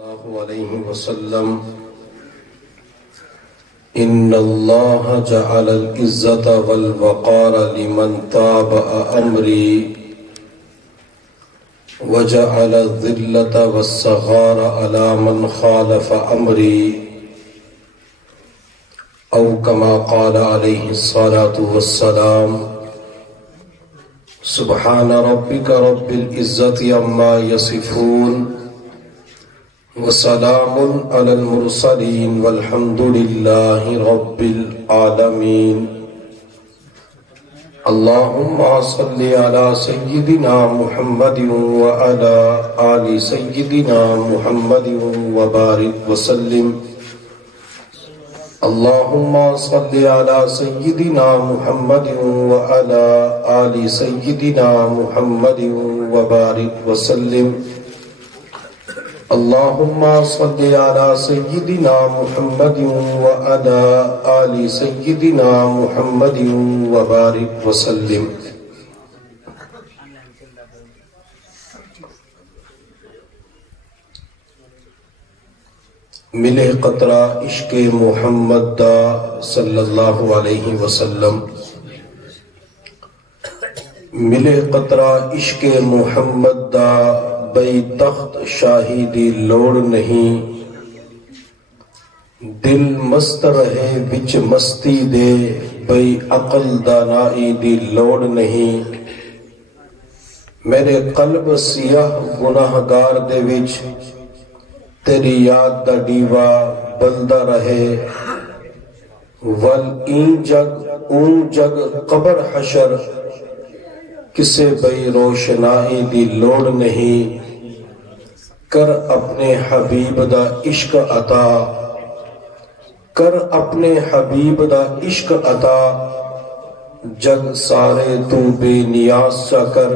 الله عليه وسلم إن الله جعل العزة والوقار لمن تابع أمري وجعل الذلة والصغار على من خالف أمري أو كما قال عليه الصلاة والسلام سبحان ربك رب العزة عما يصفون وسلام على المرسلين والحمد لله رب العالمين اللهم صل على سيدنا محمد وعلى آل سيدنا محمد وبارك وسلم اللهم صل على سيدنا محمد وعلى آل سيدنا محمد وبارك وسلم اللهم صل على سيدنا محمد وعلى آل سيدنا محمد وبارك وسلم ملے قطرہ عشق محمد دا صلی اللہ علیہ وسلم ملے قطرہ عشق محمد دا بئی تخت شاہی دی لوڑ نہیں دل مست رہے وچ مستی دے بئی عقل دانائی دی لوڑ نہیں میرے قلب سیاہ گناہگار دے وچ تیری یاد دا ڈیوا بلدا رہے ول این جگ قبر حشر کسے بئی روشنائی دی لوڑ نہیں کر اپنے حبیب دا عشق عطا کر اپنے حبیب دا عشق عطا جگ سارے تو بے نیاز چا کر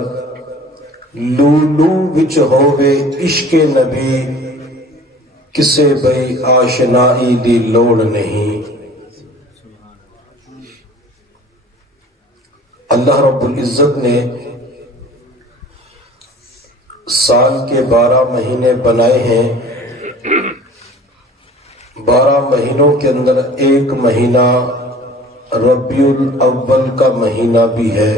لو وچ ہووے عشق نبی کسے بئی آشنائی دی لوڑ نہیں اللہ رب العزت نے سال کے 12 مہینے بنائے ہیں 12 مہینوں کے اندر ایک مہینہ ربیع الاول کا مہینہ بھی ہے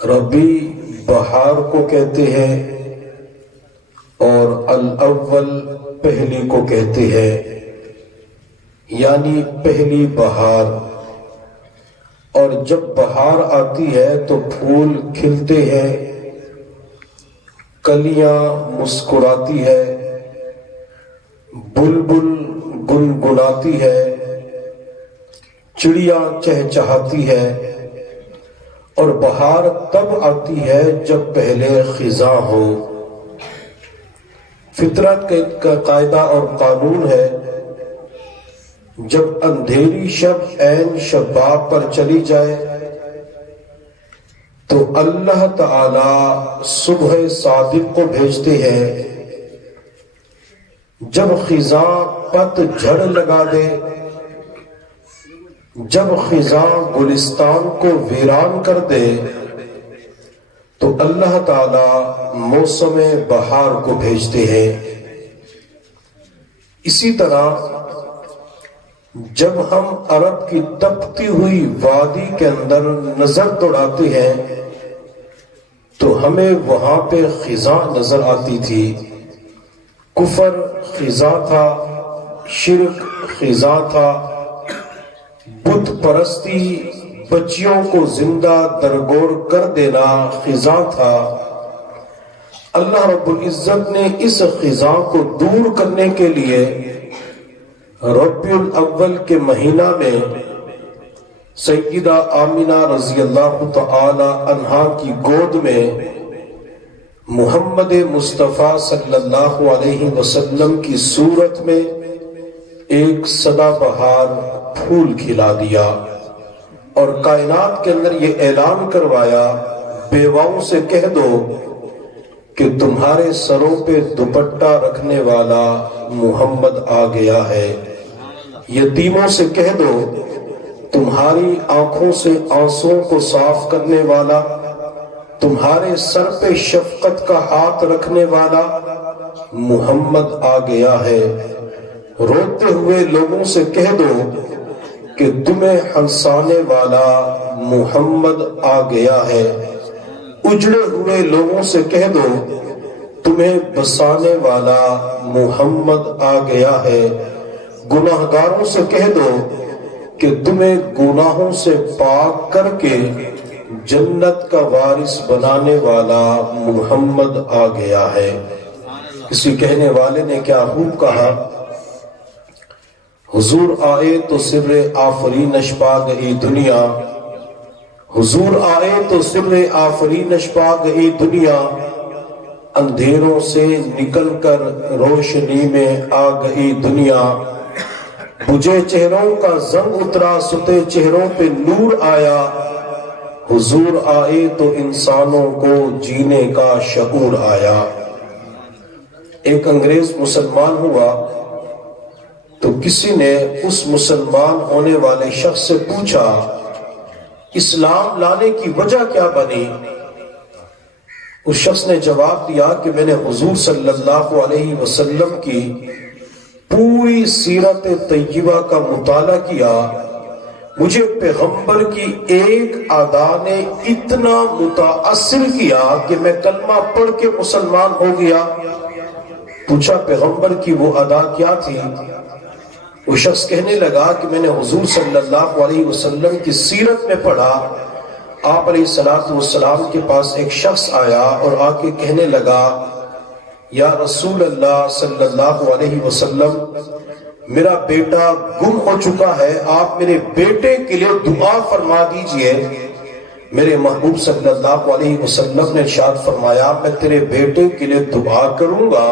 ربیع بہار کو کہتے ہیں اور الاول پہلی کو کہتے ہیں یعنی پہلی بہار اور جب بہار آتی ہے تو پھول کھلتے ہیں کلیاں مسکراتی ہے بلبل گنگناتی ہے چڑیاں چہچہاتی ہے اور بہار تب آتی ہے جب پہلے خزاں ہو فطرت کا قاعدہ اور قانون ہے جب اندھیری شب عین شباب پر چلی جائے تو اللہ تعالی صبح صادق کو بھیجتے ہیں جب خزاں پت جھڑ لگا دے جب خزاں گلستان کو ویران کر دے تو اللہ تعالی موسم بہار کو بھیجتے ہیں اسی طرح جب ہم عرب کی تپتی ہوئی وادی کے اندر نظر دوڑاتے ہیں تو ہمیں وہاں پہ خزاں نظر آتی تھی کفر خزاں تھا شرک خزاں تھا بت پرستی بچیوں کو زندہ درگور کر دینا خزاں تھا اللہ رب العزت نے اس خزاں کو دور کرنے کے لیے ربیع الاول کے مہینہ میں سیدہ آمنہ رضی اللہ تعالی عنہا کی گود میں محمد مصطفیٰ صلی اللہ علیہ وسلم کی صورت میں ایک سدا بہار پھول کھلا دیا اور کائنات کے اندر یہ اعلان کروایا بیواؤں سے کہہ دو کہ تمہارے سروں پہ دوپٹہ رکھنے والا محمد آ گیا ہے یتیموں سے کہہ دو تمہاری آنکھوں سے آنسوں کو صاف کرنے والا تمہارے سر پہ شفقت کا ہاتھ رکھنے والا محمد آ گیا ہے۔ روتے ہوئے لوگوں سے کہہ دو کہ تمہیں ہنسانے والا محمد آ گیا ہے۔ اجڑے ہوئے لوگوں سے کہہ دو تمہیں بسانے والا محمد آ گیا ہے۔ گناہگاروں سے کہہ دو کہ تمہیں گناہوں سے پاک کر کے جنت کا وارث بنانے والا محمد آ گیا ہے۔ کسی کہنے والے نے کیا خوب کہا، حضور آئے تو سر آفرینش پا گئی دنیا، حضور آئے تو سر آفرینش پا گئی دنیا، اندھیروں سے نکل کر روشنی میں آ گئی دنیا، بجھے چہروں کا زنگ اترا ستے چہروں پہ نور آیا، حضور آئے تو انسانوں کو جینے کا شعور آیا۔ ایک انگریز مسلمان ہوا تو کسی نے اس مسلمان ہونے والے شخص سے پوچھا اسلام لانے کی وجہ کیا بنی؟ اس شخص نے جواب دیا کہ میں نے حضور صلی اللہ علیہ وسلم کی پوری سیرت طیبہ کا مطالعہ کیا، مجھے پیغمبر کی ایک ادا نے اتنا متاثر کیا کہ میں کلمہ پڑھ کے مسلمان ہو گیا۔ پوچھا پیغمبر کی وہ ادا کیا تھی؟ وہ شخص کہنے لگا کہ میں نے حضور صلی اللہ علیہ وسلم کی سیرت میں پڑھا، آپ علیہ السلام کے پاس ایک شخص آیا اور آ کے کہنے لگا یا رسول اللہ صلی اللہ علیہ وسلم، میرا بیٹا گم ہو چکا ہے، آپ میرے بیٹے کے لیے دعا فرما دیجئے۔ میرے محبوب صلی اللہ علیہ وسلم نے ارشاد فرمایا میں تیرے بیٹے کے لیے دعا کروں گا،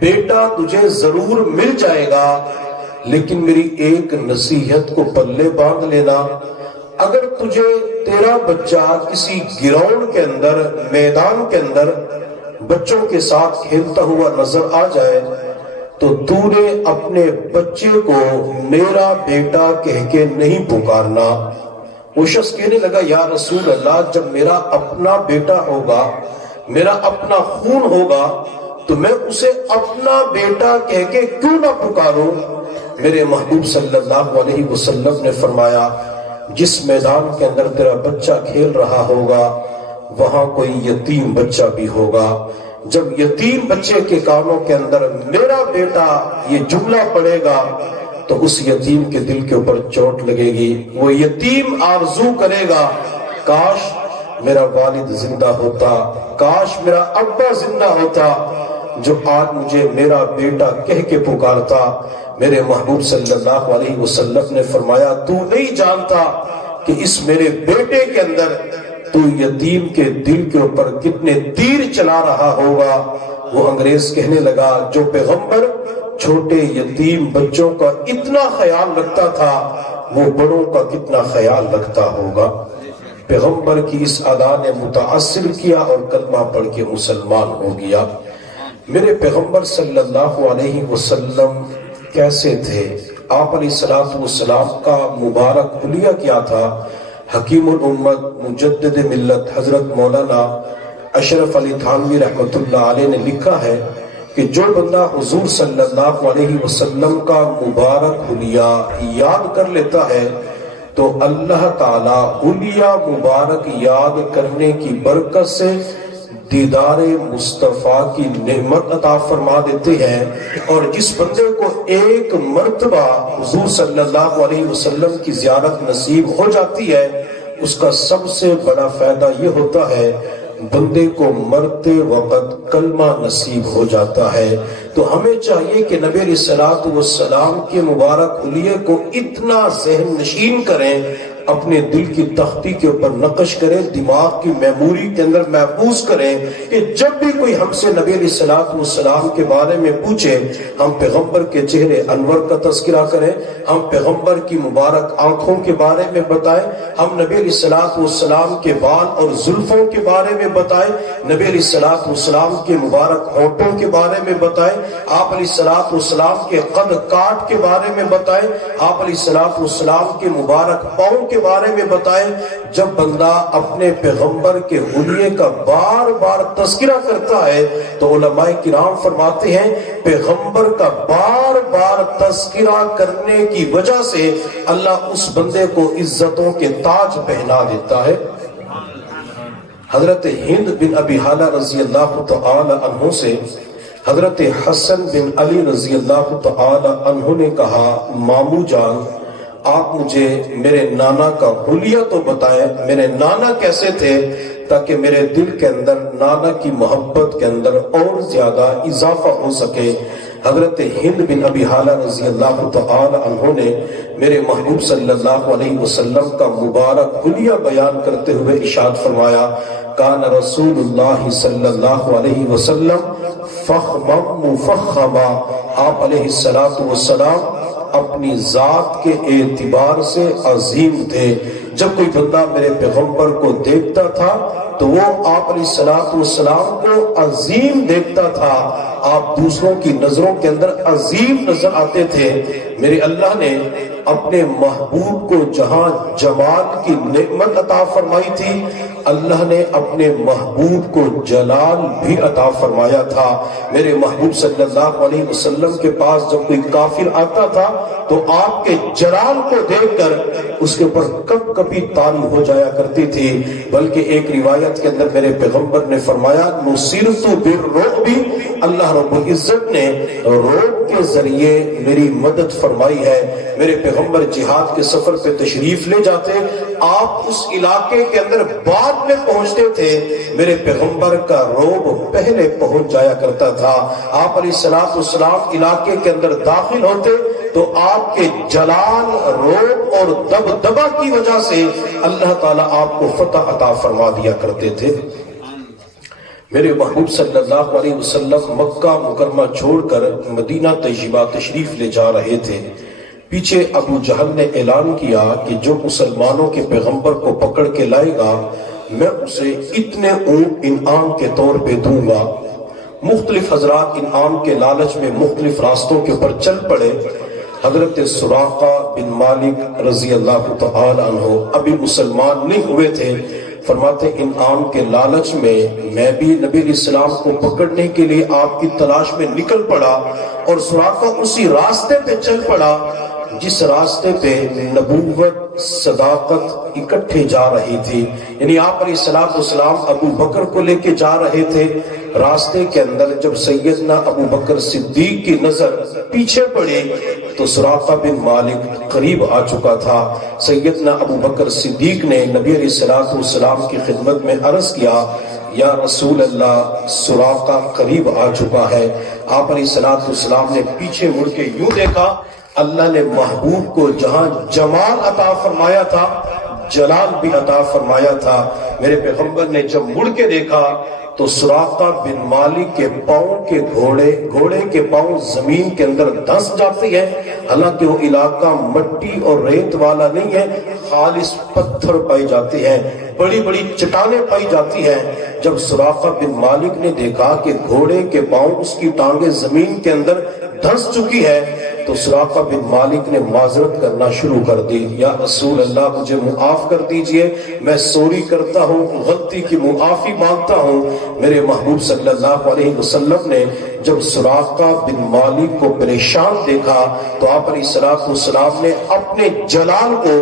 بیٹا تجھے ضرور مل جائے گا، لیکن میری ایک نصیحت کو پلے باندھ لینا، اگر تجھے تیرا بچہ کسی گراؤنڈ کے اندر، میدان کے اندر بچوں کے ساتھ کھیلتا ہوا نظر آ جائے تو تو نے اپنے بچے کو میرا بیٹا کہہ کے نہیں پکارنا۔ وہ شخص کہنے لگا یا رسول اللہ، جب میرا اپنا بیٹا ہوگا، میرا اپنا خون ہوگا تو میں اسے اپنا بیٹا کہہ کے کیوں نہ پکاروں؟ میرے محبوب صلی اللہ علیہ وسلم نے فرمایا جس میدان کے اندر تیرا بچہ کھیل رہا ہوگا وہاں کوئی یتیم بچہ بھی ہوگا، جب یتیم بچے کے کانوں کے اندر میرا بیٹا یہ جملہ پڑے گا تو اس یتیم کے دل کے اوپر چوٹ لگے گی، وہ یتیم آرزو کرے گا کاش میرا والد زندہ ہوتا، کاش میرا ابا زندہ ہوتا جو آج مجھے میرا بیٹا کہہ کے پکارتا۔ میرے محبوب صلی اللہ علیہ وسلم نے فرمایا تو نہیں جانتا کہ اس میرے بیٹے کے اندر تو یتیم کے دل کے اوپر کتنے تیر چلا رہا ہوگا۔ وہ انگریز کہنے لگا جو پیغمبر چھوٹے یتیم بچوں کا اتنا خیال رکھتا تھا وہ بڑوں کا کتنا خیال رکھتا ہوگا۔ پیغمبر کی اس ادا نے متاثر کیا اور کلمہ پڑھ کے مسلمان ہو گیا۔ میرے پیغمبر صلی اللہ علیہ وسلم کیسے تھے؟ آپ علیہ السلام کا مبارک حلیہ کیا تھا؟ حکیم الامت مجدد ملت حضرت مولانا اشرف علی تھانوی رحمت اللہ علیہ نے لکھا ہے کہ جو بندہ حضور صلی اللہ علیہ وسلم کا مبارک حلیہ یاد کر لیتا ہے تو اللہ تعالی حلیہ مبارک یاد کرنے کی برکت سے دیدار مصطفیٰ کی نعمت عطا فرما دیتے ہیں، اور جس بندے کو ایک مرتبہ حضور صلی اللہ علیہ وسلم کی زیارت نصیب ہو جاتی ہے اس کا سب سے بڑا فائدہ یہ ہوتا ہے بندے کو مرتے وقت کلمہ نصیب ہو جاتا ہے۔ تو ہمیں چاہیے کہ نبی علیہ الصلوۃ والسلام کے مبارک حلیے کو اتنا ذہن نشین کریں، اپنے دل کی تختی کے اوپر نقش کریں، دماغ کی میموری کے اندر محفوظ کریں کہ جب بھی کوئی ہم سے نبی علیہ الصلوۃ والسلام کے بارے میں پوچھے ہم پیغمبر کے چہرے انور کا تذکرہ کریں، ہم پیغمبر کی مبارک آنکھوں کے بارے میں بتائیں، ہم نبی علیہ الصلوۃ والسلام کے بال اور زلفوں کے بارے میں بتائیں، نبی علیہ الصلوۃ والسلام کے مبارک ہونٹوں کے بارے میں بتائیں، آپ علیہ الصلوۃ والسلام کے قد کاٹ کے بارے میں بتائیں، آپ علیہ الصلوۃ والسلام کے مبارک پاؤں کے کے بارے میں بتائیں، جب بندہ اپنے پیغمبر کے حلیے کا بار بار تذکرہ کرتا ہے تو علماء کرام فرماتے ہیں پیغمبر کا بار بار تذکرہ کرنے کی وجہ سے اللہ اس بندے کو عزتوں کے تاج پہنا دیتا ہے۔ حضرت ہند بن ابی حالہ رضی اللہ تعالی عنہ سے حضرت حسن بن علی رضی اللہ تعالی عنہ نے کہا، مامو جان آپ مجھے میرے نانا کا حلیہ تو بتائیں، میرے نانا کیسے تھے، تاکہ میرے دل کے اندر نانا کی محبت کے اندر اور زیادہ اضافہ ہو سکے۔ حضرت ہند بن ابی حالہ رضی اللہ تعالی عنہ نے میرے محبوب صلی اللہ علیہ وسلم کا مبارک حلیہ بیان کرتے ہوئے ارشاد فرمایا، کان رسول اللہ صلی اللہ علیہ وسلم فخما مفخما، آپ علیہ السلام اپنی ذات کے اعتبار سے عظیم تھے۔ جب کوئی بندہ میرے پیغمبر کو دیکھتا تھا تو وہ آپ علیہ السلام کو عظیم دیکھتا تھا، آپ دوسروں کی نظروں کے اندر عظیم نظر آتے تھے۔ میرے اللہ نے اپنے محبوب کو جہاں جمال کی نعمت عطا فرمائی تھی، اللہ نے اپنے محبوب کو جلال بھی عطا فرمایا تھا۔ میرے محبوب صلی اللہ علیہ وسلم کے پاس جب کوئی کافر آتا تھا تو آپ کے جلال کو دیکھ کر اس کے اوپر کب کبھی طاری ہو جایا کرتی تھی، بلکہ ایک روایت کے اندر میرے پیغمبر نے فرمایا، نصرت بالرعب، اللہ رب العزت نے رعب کے ذریعے میری مدد فرمائی ہے۔ میرے پیغمبر جہاد کے سفر پہ تشریف لے جاتے، آپ اس علاقے کے اندر بعد میں پہنچتے تھے، میرے پیغمبر کا رعب پہلے پہنچ جایا کرتا تھا۔ آپ علیہ السلام علاقے کے اندر داخل ہوتے تو آپ کے جلال، رعب اور دبدبہ کی وجہ سے اللہ تعالیٰ آپ کو فتح عطا فرما دیا کرتے تھے۔ میرے محبوب صلی اللہ علیہ وسلم مکہ مکرمہ چھوڑ کر مدینہ طیبہ تشریف لے جا رہے تھے۔ پیچھے ابو جہل نے اعلان کیا کہ جو مسلمانوں کے پیغمبر کو پکڑ کے لائے گا میں اسے اتنے اونٹ انعام کے طور پہ دوں گا۔ مختلف حضرات انعام کے لالچ میں مختلف راستوں کے اوپر چل پڑے۔ حضرت سراقہ بن مالک رضی اللہ تعالی عنہ ابھی مسلمان نہیں ہوئے تھے، فرماتے انعام کے لالچ میں بھی نبی علیہ السلام کو پکڑنے کے لیے آپ کی تلاش میں نکل پڑا، اور سراقہ اسی راستے پہ چل پڑا جس راستے پہ نبوت، صداقت اکٹھے جا رہی تھی۔ یعنی آپ علیہ السلام ابو بکر کو لے کے جا رہے تھے، راستے کے اندر جب سیدنا ابو بکر صدیق کی نظر پیچھے پڑی تو سراقہ بن مالک قریب آ چکا تھا۔ سیدنا ابو بکر صدیق نے نبی علیہ السلام کی خدمت میں عرض کیا، یا رسول اللہ سراقہ قریب آ چکا ہے۔ آپ علیہ السلام نے پیچھے مڑ کے یوں دیکھا، اللہ نے محبوب کو جہاں جمال عطا فرمایا تھا جلال بھی عطا فرمایا تھا۔ میرے پیغمبر نے جب مڑ کے دیکھا تو سراقہ بن مالک کے پاؤں کے گھوڑے کے پاؤں زمین کے اندر دھنس جاتے ہیں، حالانکہ وہ علاقہ مٹی اور ریت والا نہیں ہے، خالص پتھر پائی جاتے ہیں، بڑی بڑی چٹانیں پائی جاتی ہیں۔ جب سراقہ بن مالک نے دیکھا کہ گھوڑے کے پاؤں، اس کی ٹانگیں زمین کے اندر دھنس چکی ہے تو سراقہ بن مالک نے معذرت کرنا شروع کر دی، یا رسول اللہ مجھے معاف کر دیجئے، میں سوری کرتا ہوں، غلطی کی معافی مانگتا ہوں۔ میرے محبوب صلی اللہ علیہ وسلم نے جب سراقہ بن مالک کو پریشان دیکھا تو آپ علیہ السلام نے اپنے جلال کو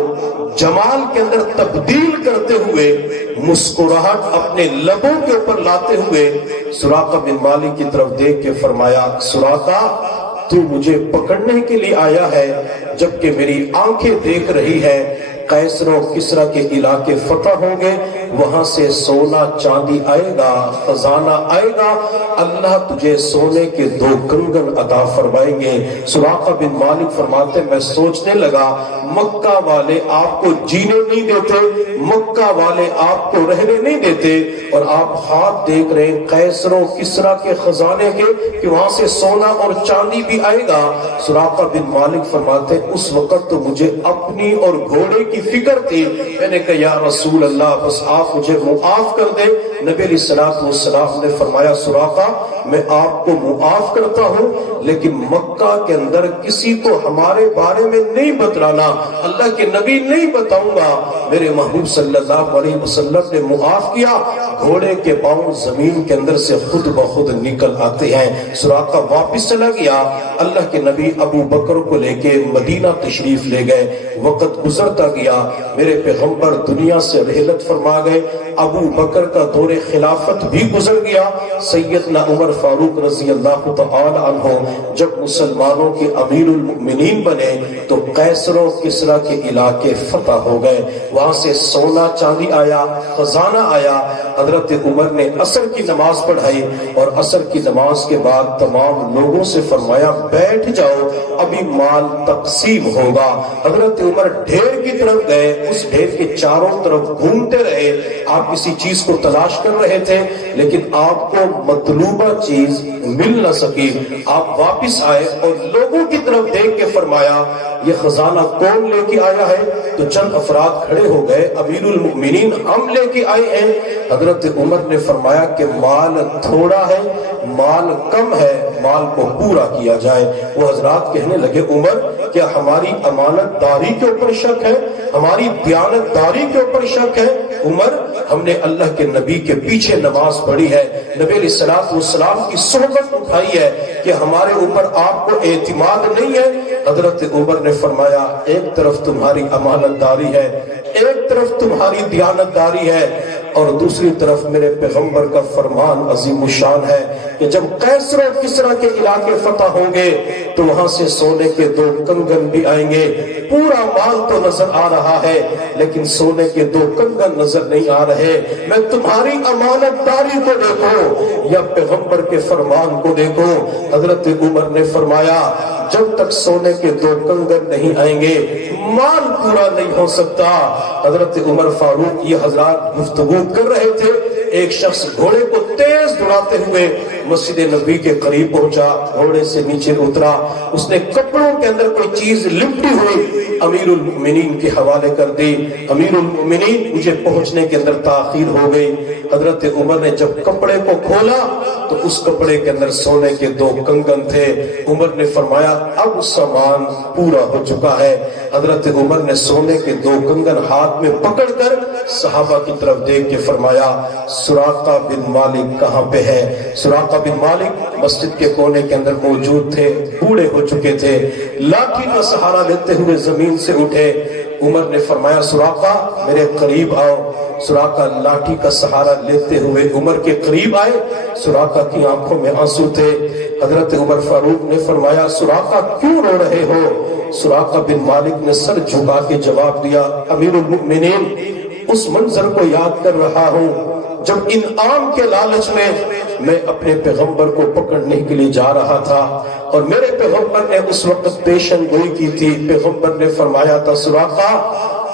جمال کے اندر تبدیل کرتے ہوئے مسکراہٹ اپنے لبوں کے اوپر لاتے ہوئے سراقہ بن مالک کی طرف دیکھ کے فرمایا، سراقہ تو مجھے پکڑنے کے لیے آیا ہے جبکہ میری آنکھیں دیکھ رہی ہے قیصر و کسریٰ کے علاقے فتح ہوں گے، وہاں سے سونا چاندی آئے گا، خزانہ آئے گا، اللہ تجھے سونے کے 2 کنگن عطا فرمائیں گے۔ سراقہ بن مالک فرماتے میں سوچنے لگا مکہ والے آپ کو جینے نہیں دیتے، مکہ والے آپ کو رہنے نہیں دیتے، اور آپ ہاتھ دیکھ رہے ہیں قیصر و کسریٰ کے خزانے کے کہ وہاں سے سونا اور چاندی بھی آئے گا۔ سراقہ بن مالک فرماتے اس وقت تو مجھے اپنی اور گھوڑے کی فکر تھی، میں نے کہا یا رسول اللہ بس آپ مجھے معاف کر دے، نبی علیہ السلام نے فرمایا سراقہ میں آپ کو معاف کرتا ہوں لیکن مکہ کے اندر کسی کو ہمارے بارے میں نہیں بتلانا، اللہ کے نبی نہیں بتاؤں گا۔ میرے محبوب صلی اللہ علیہ وسلم نے معاف کیا، گھوڑے کے پاؤں زمین کے اندر سے خود بخود نکل آتے ہیں۔ سراقہ واپس چلا گیا، اللہ کے نبی ابو بکر کو لے کے مدینہ تشریف لے گئے۔ وقت گزرتا گیا، میرے پیغمبر دنیا سے رحلت فرما گئے، ابو بکر کا دور خلافت بھی گزر گیا۔ سیدنا عمر فاروق رضی اللہ تعالی عنہ جب مسلمانوں کے امیر المؤمنین بنے تو قیصر و کسریٰ کے علاقے فتح ہو گئے، وہاں سے سونا چاندی آیا، خزانہ آیا۔ حضرت عمر نے عصر کی نماز پڑھائی اور عصر کی نماز کے بعد تمام لوگوں سے فرمایا بیٹھ جاؤ، ابھی مال تقسیم ہوگا۔ حضرت عمر ڈھیر کی طرف گئے، اس ڈھیر کے چاروں طرف گھومتے رہے، آپ کسی چیز کو تلاش کر رہے تھے لیکن آپ کو مطلوبہ چیز مل نہ سکی۔ آپ واپس آئے اور لوگوں کی طرف دیکھ کے فرمایا یہ خزانہ کون لے کے آیا ہے؟ تو چند افراد کھڑے ہو گئے، امیر المؤمنین ہم لے کے آئے ہیں۔ حضرت عمر نے فرمایا کہ مال تھوڑا ہے، مال کم ہے، مال کو پورا کیا جائے۔ وہ حضرات کہنے لگے عمر کیا ہماری امانت داری کے اوپر شک ہے؟ ہماری دیانت داری کے اوپر شک ہے؟ عمر ہم نے اللہ کے نبی کے پیچھے نماز پڑھی ہے، نبی علیہ السلام کی صحبت اٹھائی ہے کہ ہمارے اوپر آپ کو اعتماد نہیں ہے۔ حضرت عمر نے فرمایا ایک طرف تمہاری امانت داری ہے، ایک طرف تمہاری دیانت داری ہے اور دوسری طرف میرے پیغمبر کا فرمان عظیم الشان ہے کہ جب قیصر و کسریٰ کے علاقے فتح ہوں گے تو وہاں سے سونے کے 2 کنگن بھی آئیں گے۔ پورا مال تو نظر آ رہا ہے لیکن سونے کے 2 کنگن نظر نہیں آ رہے۔ میں تمہاری امانت داری کو دیکھو یا پیغمبر کے فرمان کو دیکھو۔ حضرت عمر نے فرمایا جب تک سونے کے 2 کنگن نہیں آئیں گے مال پورا نہیں ہو سکتا۔ حضرت عمر فاروق یہ حضرات گفتگو کر رہے تھے، ایک شخص گھوڑے کو تیز دوڑاتے ہوئے مسجد نبی کے قریب پہنچا، گھوڑے سے نیچے اترا، اس نے کپڑوں کے اندر کوئی چیز لپٹی ہوئی امیر المؤمنین کے حوالے کر دی۔ امیر المؤمنین مجھے پہنچنے کے اندر تاخیر ہو گئی۔ حضرت عمر نے جب کپڑے کو کھولا تو اس کپڑے کے اندر سونے کے 2 کنگن تھے۔ عمر نے فرمایا اب سامان پورا ہو چکا ہے۔ حضرت عمر نے سونے کے 2 کنگن ہاتھ میں پکڑ کر صحابہ کی طرف دیکھ کے فرمایا سراقہ بن مالک کہاں پہ ہے؟ سراقہ بن مالک مسجد کے کونے کے اندر موجود تھے، بوڑھے ہو چکے تھے، لاٹھی کا سہارا لیتے ہوئے زمین سے اٹھے۔ عمر نے فرمایا سراقہ میرے قریب آؤ۔ سراقہ لاٹھی کا سہارا لیتے ہوئے عمر کے قریب آئے، سراقہ کی آنکھوں میں آنسو تھے۔ حضرت عمر فاروق نے فرمایا سراقہ کیوں رو رہے ہو؟ سراقہ بن مالک نے سر جھکا کے جواب دیا امیر المؤمنین اس منظر کو یاد کر رہا ہوں جب انعام کے لالچ میں اپنے پیغمبر کو پکڑنے کے لیے جا رہا تھا اور میرے پیغمبر نے اس وقت پیشن گوئی کی تھی۔ پیغمبر نے فرمایا تھا سراقہ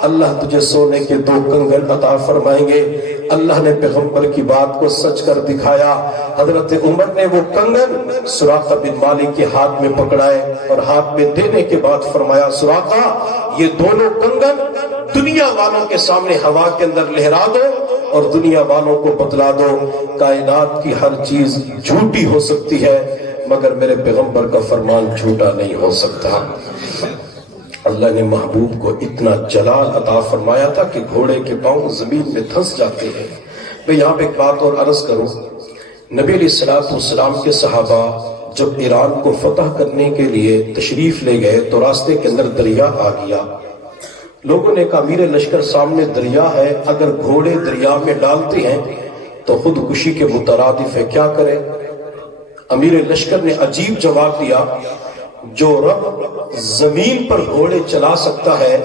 اللہ تجھے سونے کے 2 کنگن عطا فرمائیں گے۔ اللہ نے پیغمبر کی بات کو سچ کر دکھایا۔ حضرت عمر نے وہ کنگن سراقہ بن مالک کے ہاتھ میں پکڑائے اور ہاتھ میں دینے کے بعد فرمایا سراقہ یہ دونوں کنگن دنیا والوں کے سامنے ہوا کے اندر لہرا دو اور دنیا والوں کو بتلا دو کائنات کی ہر چیز جھوٹی ہو سکتی ہے مگر میرے پیغمبر کا فرمان جھوٹا نہیں ہو سکتا۔ اللہ نے محبوب کو اتنا جلال عطا فرمایا تھا کہ گھوڑے کے پاؤں زمین میں دھنس جاتے ہیں۔ میں یہاں پہ ایک بات اور عرض کروں، نبی علیہ السلام کے صحابہ جب ایران کو فتح کرنے کے لیے تشریف لے گئے تو راستے کے اندر دریا آ گیا۔ لوگوں نے کہا امیر لشکر سامنے دریا ہے، اگر گھوڑے دریا میں ڈالتے ہیں تو خودکشی کے مترادف ہے، کیا کریں؟ امیر لشکر نے عجیب جواب دیا جو رب زمین پر گھوڑے چلا سکتا ہے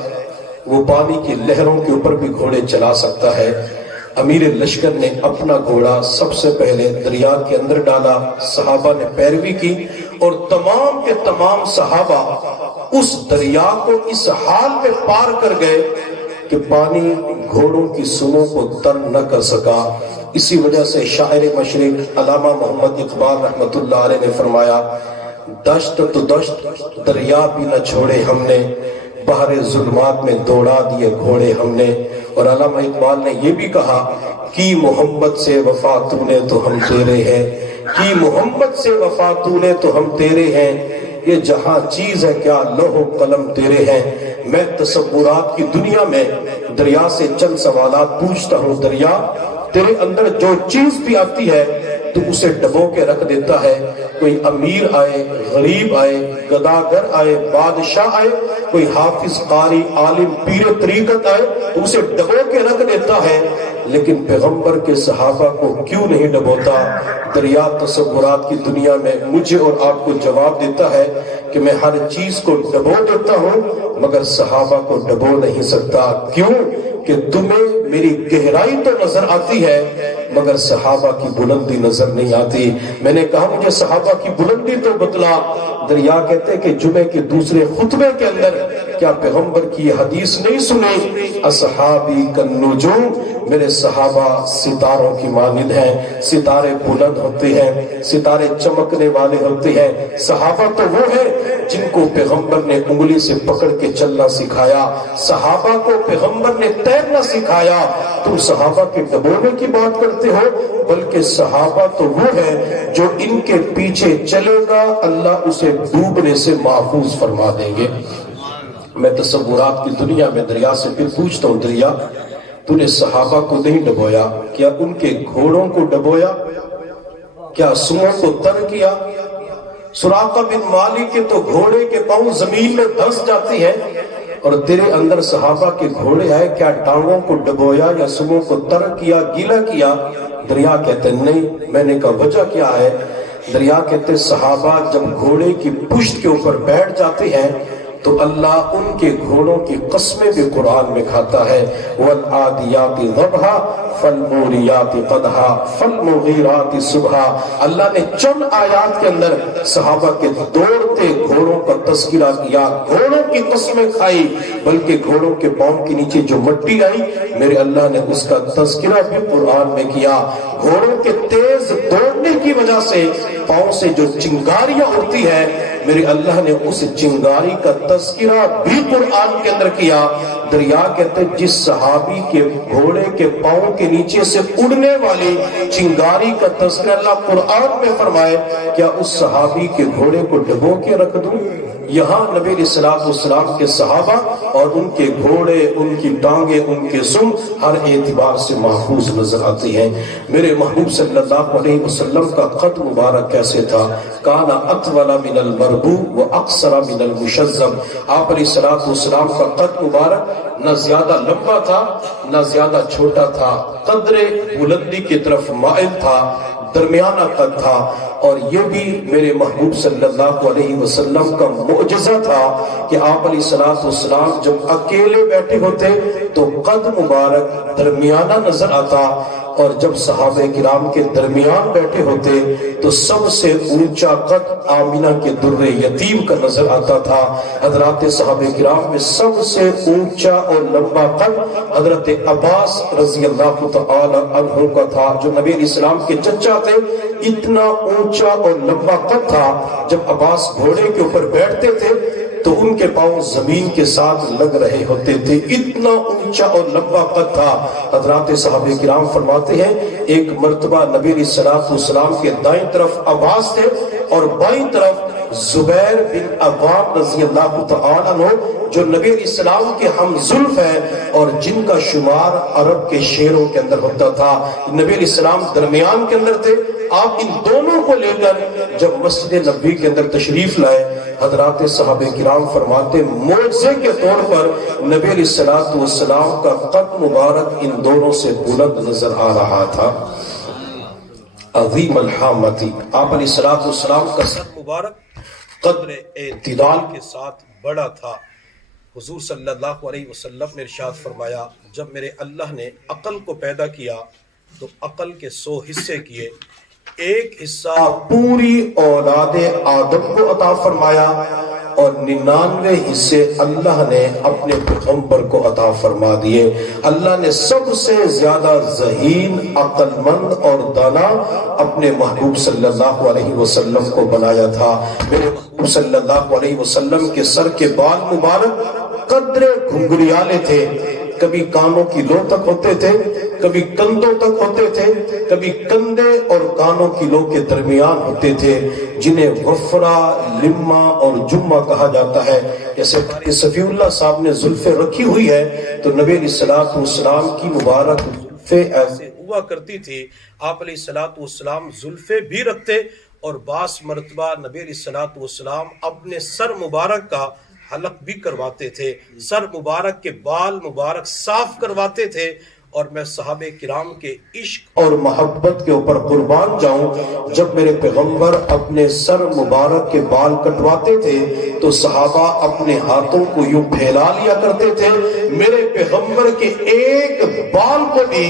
وہ پانی کی لہروں کے اوپر بھی گھوڑے چلا سکتا ہے۔ امیر لشکر نے اپنا گھوڑا سب سے پہلے دریا کے اندر ڈالا، صحابہ نے پیروی کی اور تمام کے تمام صحابہ اس دریا کو اس حال میں پار کر گئے کہ پانی گھوڑوں کی سنوں کو تر نہ کر سکا۔ اسی وجہ سے شاعر مشرق علامہ محمد اقبال رحمت اللہ علیہ نے فرمایا دشت تو دشت دریا بھی نہ چھوڑے ہم نے، بحر ظلمات میں دوڑا دیے گھوڑے ہم نے۔ اور علامہ اقبال نے یہ بھی کہا کہ محمد سے وفا تو نے تو ہم تیرے ہیں، کہ محمد سے وفا تو نے تو ہم تیرے ہیں، یہ جہاں چیز ہے کیا لوح و قلم تیرے ہیں۔ میں تصورات کی دنیا میں دریا سے چند سوالات پوچھتا ہوں، دریا تیرے اندر جو چیز بھی آتی ہے تو اسے ڈبو کے رکھ دیتا ہے، کوئی امیر آئے، غریب آئے، گداگر آئے، بادشاہ آئے، کوئی حافظ، قاری، عالم، پیر طریقت آئے تو اسے ڈبو کے رکھ دیتا ہے، لیکن پیغمبر کے صحابہ کو کیوں نہیں ڈبوتا؟ دریا تصورات کی دنیا میں مجھے اور آپ کو جواب دیتا ہے کہ میں ہر چیز کو ڈبو دیتا ہوں مگر صحابہ کو ڈبو نہیں سکتا۔ کیوں؟ کہ تمہیں میری گہرائی تو نظر آتی ہے مگر صحابہ کی بلندی نظر نہیں آتی۔ میں نے کہا مجھے صحابہ کی بلندی تو بتلا۔ دریا کہتے کہ جمعے کے دوسرے خطبے کے اندر کیا پیغمبر کی حدیث نہیں سنی؟ اصحابی کالنجوم، میرے صحابہ ستاروں کی مانند ہیں، ستارے بلند ہوتے ہیں، ستارے چمکنے والے ہوتے ہیں۔ صحابہ تو وہ ہیں جن کو پیغمبر نے انگلی سے پکڑ کے چلنا سکھایا، صحابہ کو پیغمبر نے تیرنا سکھایا۔ تم صحابہ کے ڈبونے کی بات کرتے ہو، بلکہ صحابہ تو وہ ہے جو ان کے پیچھے چلے گا اللہ اسے ڈوبنے سے محفوظ فرما دیں گے۔ میں تصورات کی دنیا میں دریا سے پھر پوچھتا ہوں، دریا تو نے صحابہ کو نہیں ڈبویا، کیا ان کے گھوڑوں کو ڈبویا؟ کیا سوؤں کو تر کیا؟ سراقہ بن مالک کے تو گھوڑے کے پاؤں زمین میں دھنس جاتی ہیں، اور تیرے اندر صحابہ کے گھوڑے آئے، کیا ٹانگوں کو ڈبویا یا سوؤں کو تر کیا، گیلا کیا؟ دریا کہتے نہیں۔ میں نے کہا وجہ کیا ہے؟ دریا کہتے صحابہ جب گھوڑے کی پشت کے اوپر بیٹھ جاتے ہیں تو اللہ ان کے گھوڑوں کی قسمیں بھی قرآن میں کھاتا ہے، وَالْعَادِيَاتِ ضَبْحًا فَالْمُورِيَاتِ قَدْحًا فَالْمُغِيرَاتِ صُبْحًا۔ اللہ نے چند آیات کے اندر صحابہ کے دوڑتے گھوڑوں کا تذکرہ کیا، گھوڑوں کی قسمیں کھائی، بلکہ گھوڑوں کے پاؤں کے نیچے جو مٹی آئی میرے اللہ نے اس کا تذکرہ بھی قرآن میں کیا۔ گھوڑوں کے تیز دوڑنے کی وجہ سے پاؤں سے جو چنگاریاں اڑتی ہے میرے اللہ نے اس چنگاری کا تذکرہ بھی قرآن کے اندر کیا۔ دریا کہتے جس صحابی کے گھوڑے کے پاؤں کے نیچے سے اڑنے والی چنگاری کا تذکرہ اللہ قرآن میں فرمائے، کیا اس صحابی کے گھوڑے کو ڈبو کے رکھ دوں؟ یہاں نبی علیہ السلام کے صحابہ اور ان کے گھوڑے، ان کی ٹانگیں، ان کے سم ہر اعتبار سے محفوظ نظر آتی ہیں۔ میرے محبوب صلی اللہ علیہ وسلم کا قد مبارک کیسے تھا؟ کان اطول من المربوع واقصر من المشذب۔ آپ علیہ السلام کا قد مبارک نہ زیادہ لمبا تھا نہ زیادہ چھوٹا تھا، قدر بلندی کی طرف مائل تھا، درمیانہ قد تھا۔ اور یہ بھی میرے محبوب صلی اللہ علیہ وسلم کا معجزہ تھا کہ آپ علیہ السلام جب اکیلے بیٹھے ہوتے تو قد مبارک درمیانہ نظر آتا، اور جب صحابہ کرام کے درمیان بیٹھے ہوتے تو سب سے اونچا قد آمینہ کے در یتیم کا نظر آتا تھا۔ حضرات صحابہ کرام میں سب سے اونچا اور لمبا قد حضرت عباس رضی اللہ تعالی عنہ کا تھا، جو نبی علیہ السلام کے چچا تھے۔ اتنا اونچا اور لمبا قد تھا، جب عباس گھوڑے کے اوپر بیٹھتے تھے تو ان کے پاؤں زمین کے ساتھ لگ رہے ہوتے تھے، اتنا اونچا اور لمبا قد تھا۔ حضرات صحابہ کرام فرماتے ہیں ایک مرتبہ نبی علیہ السلام کے دائیں طرف عباس تھے اور بائیں طرف زبیر بن عوام رضی اللہ تعالیٰ عنہ، جو نبی علیہ السلام کے ہم زلف ہیں اور جن کا شمار عرب کے شعروں کے اندر ہوتا تھا۔ نبی علیہ السلام درمیان کے اندر تھے۔ آپ ان دونوں کو لے کر جب مسجد نبوی کے اندر تشریف لائے، حضرات صحابہ کرام فرماتے معجزے کے طور پر نبی علیہ السلام کا قد مبارک ان دونوں سے بلند نظر آ رہا تھا۔ عظیم الحامتی، آپ علیہ السلام کا سر مبارک قدر اعتدال کے ساتھ بڑا تھا۔ حضور صلی اللہ علیہ وسلم نے ارشاد فرمایا جب میرے اللہ نے عقل کو پیدا کیا تو عقل کے 100 حصے کیے، ایک حصہ پوری اولاد آدم کو عطا فرمایا اور 99 حصے اللہ نے اپنے پیغمبر کو عطا فرما دیے۔ اللہ نے سب سے زیادہ ذہین، عقل مند اور دانا اپنے محبوب صلی اللہ علیہ وسلم کو بنایا تھا۔ میرے محبوب صلی اللہ علیہ وسلم کے سر کے بال مبارک قدرے گھنگریالے تھے، کبھی کانوں کی لو تک ہوتے تھے، کبھی کندھوں تک ہوتے تھے، کبھی کندھے اور کانوں کی لو کے درمیان ہوتے تھے، جنہیں وفرا، لما اور جمہ کہا جاتا ہے۔ جیسے کہ صفی اللہ صاحب نے زلفیں رکھی ہوئی ہے تو نبی علیہ السلام کی مبارک زلفیں ایسے ہوا کرتی تھی۔ آپ علیہ السلام زلفیں بھی رکھتے اور بعض مرتبہ نبی علیہ السلام اپنے سر مبارک کا حلق بھی کرواتے تھے، سر مبارک کے بال مبارک صاف کرواتے تھے۔ اور میں صحابہ کرام کے عشق اور محبت کے اوپر قربان جاؤں، جب میرے پیغمبر اپنے سر مبارک کے بال کٹواتے تھے تو صحابہ اپنے ہاتھوں کو یوں پھیلا لیا کرتے تھے، میرے پیغمبر کے ایک بال کو بھی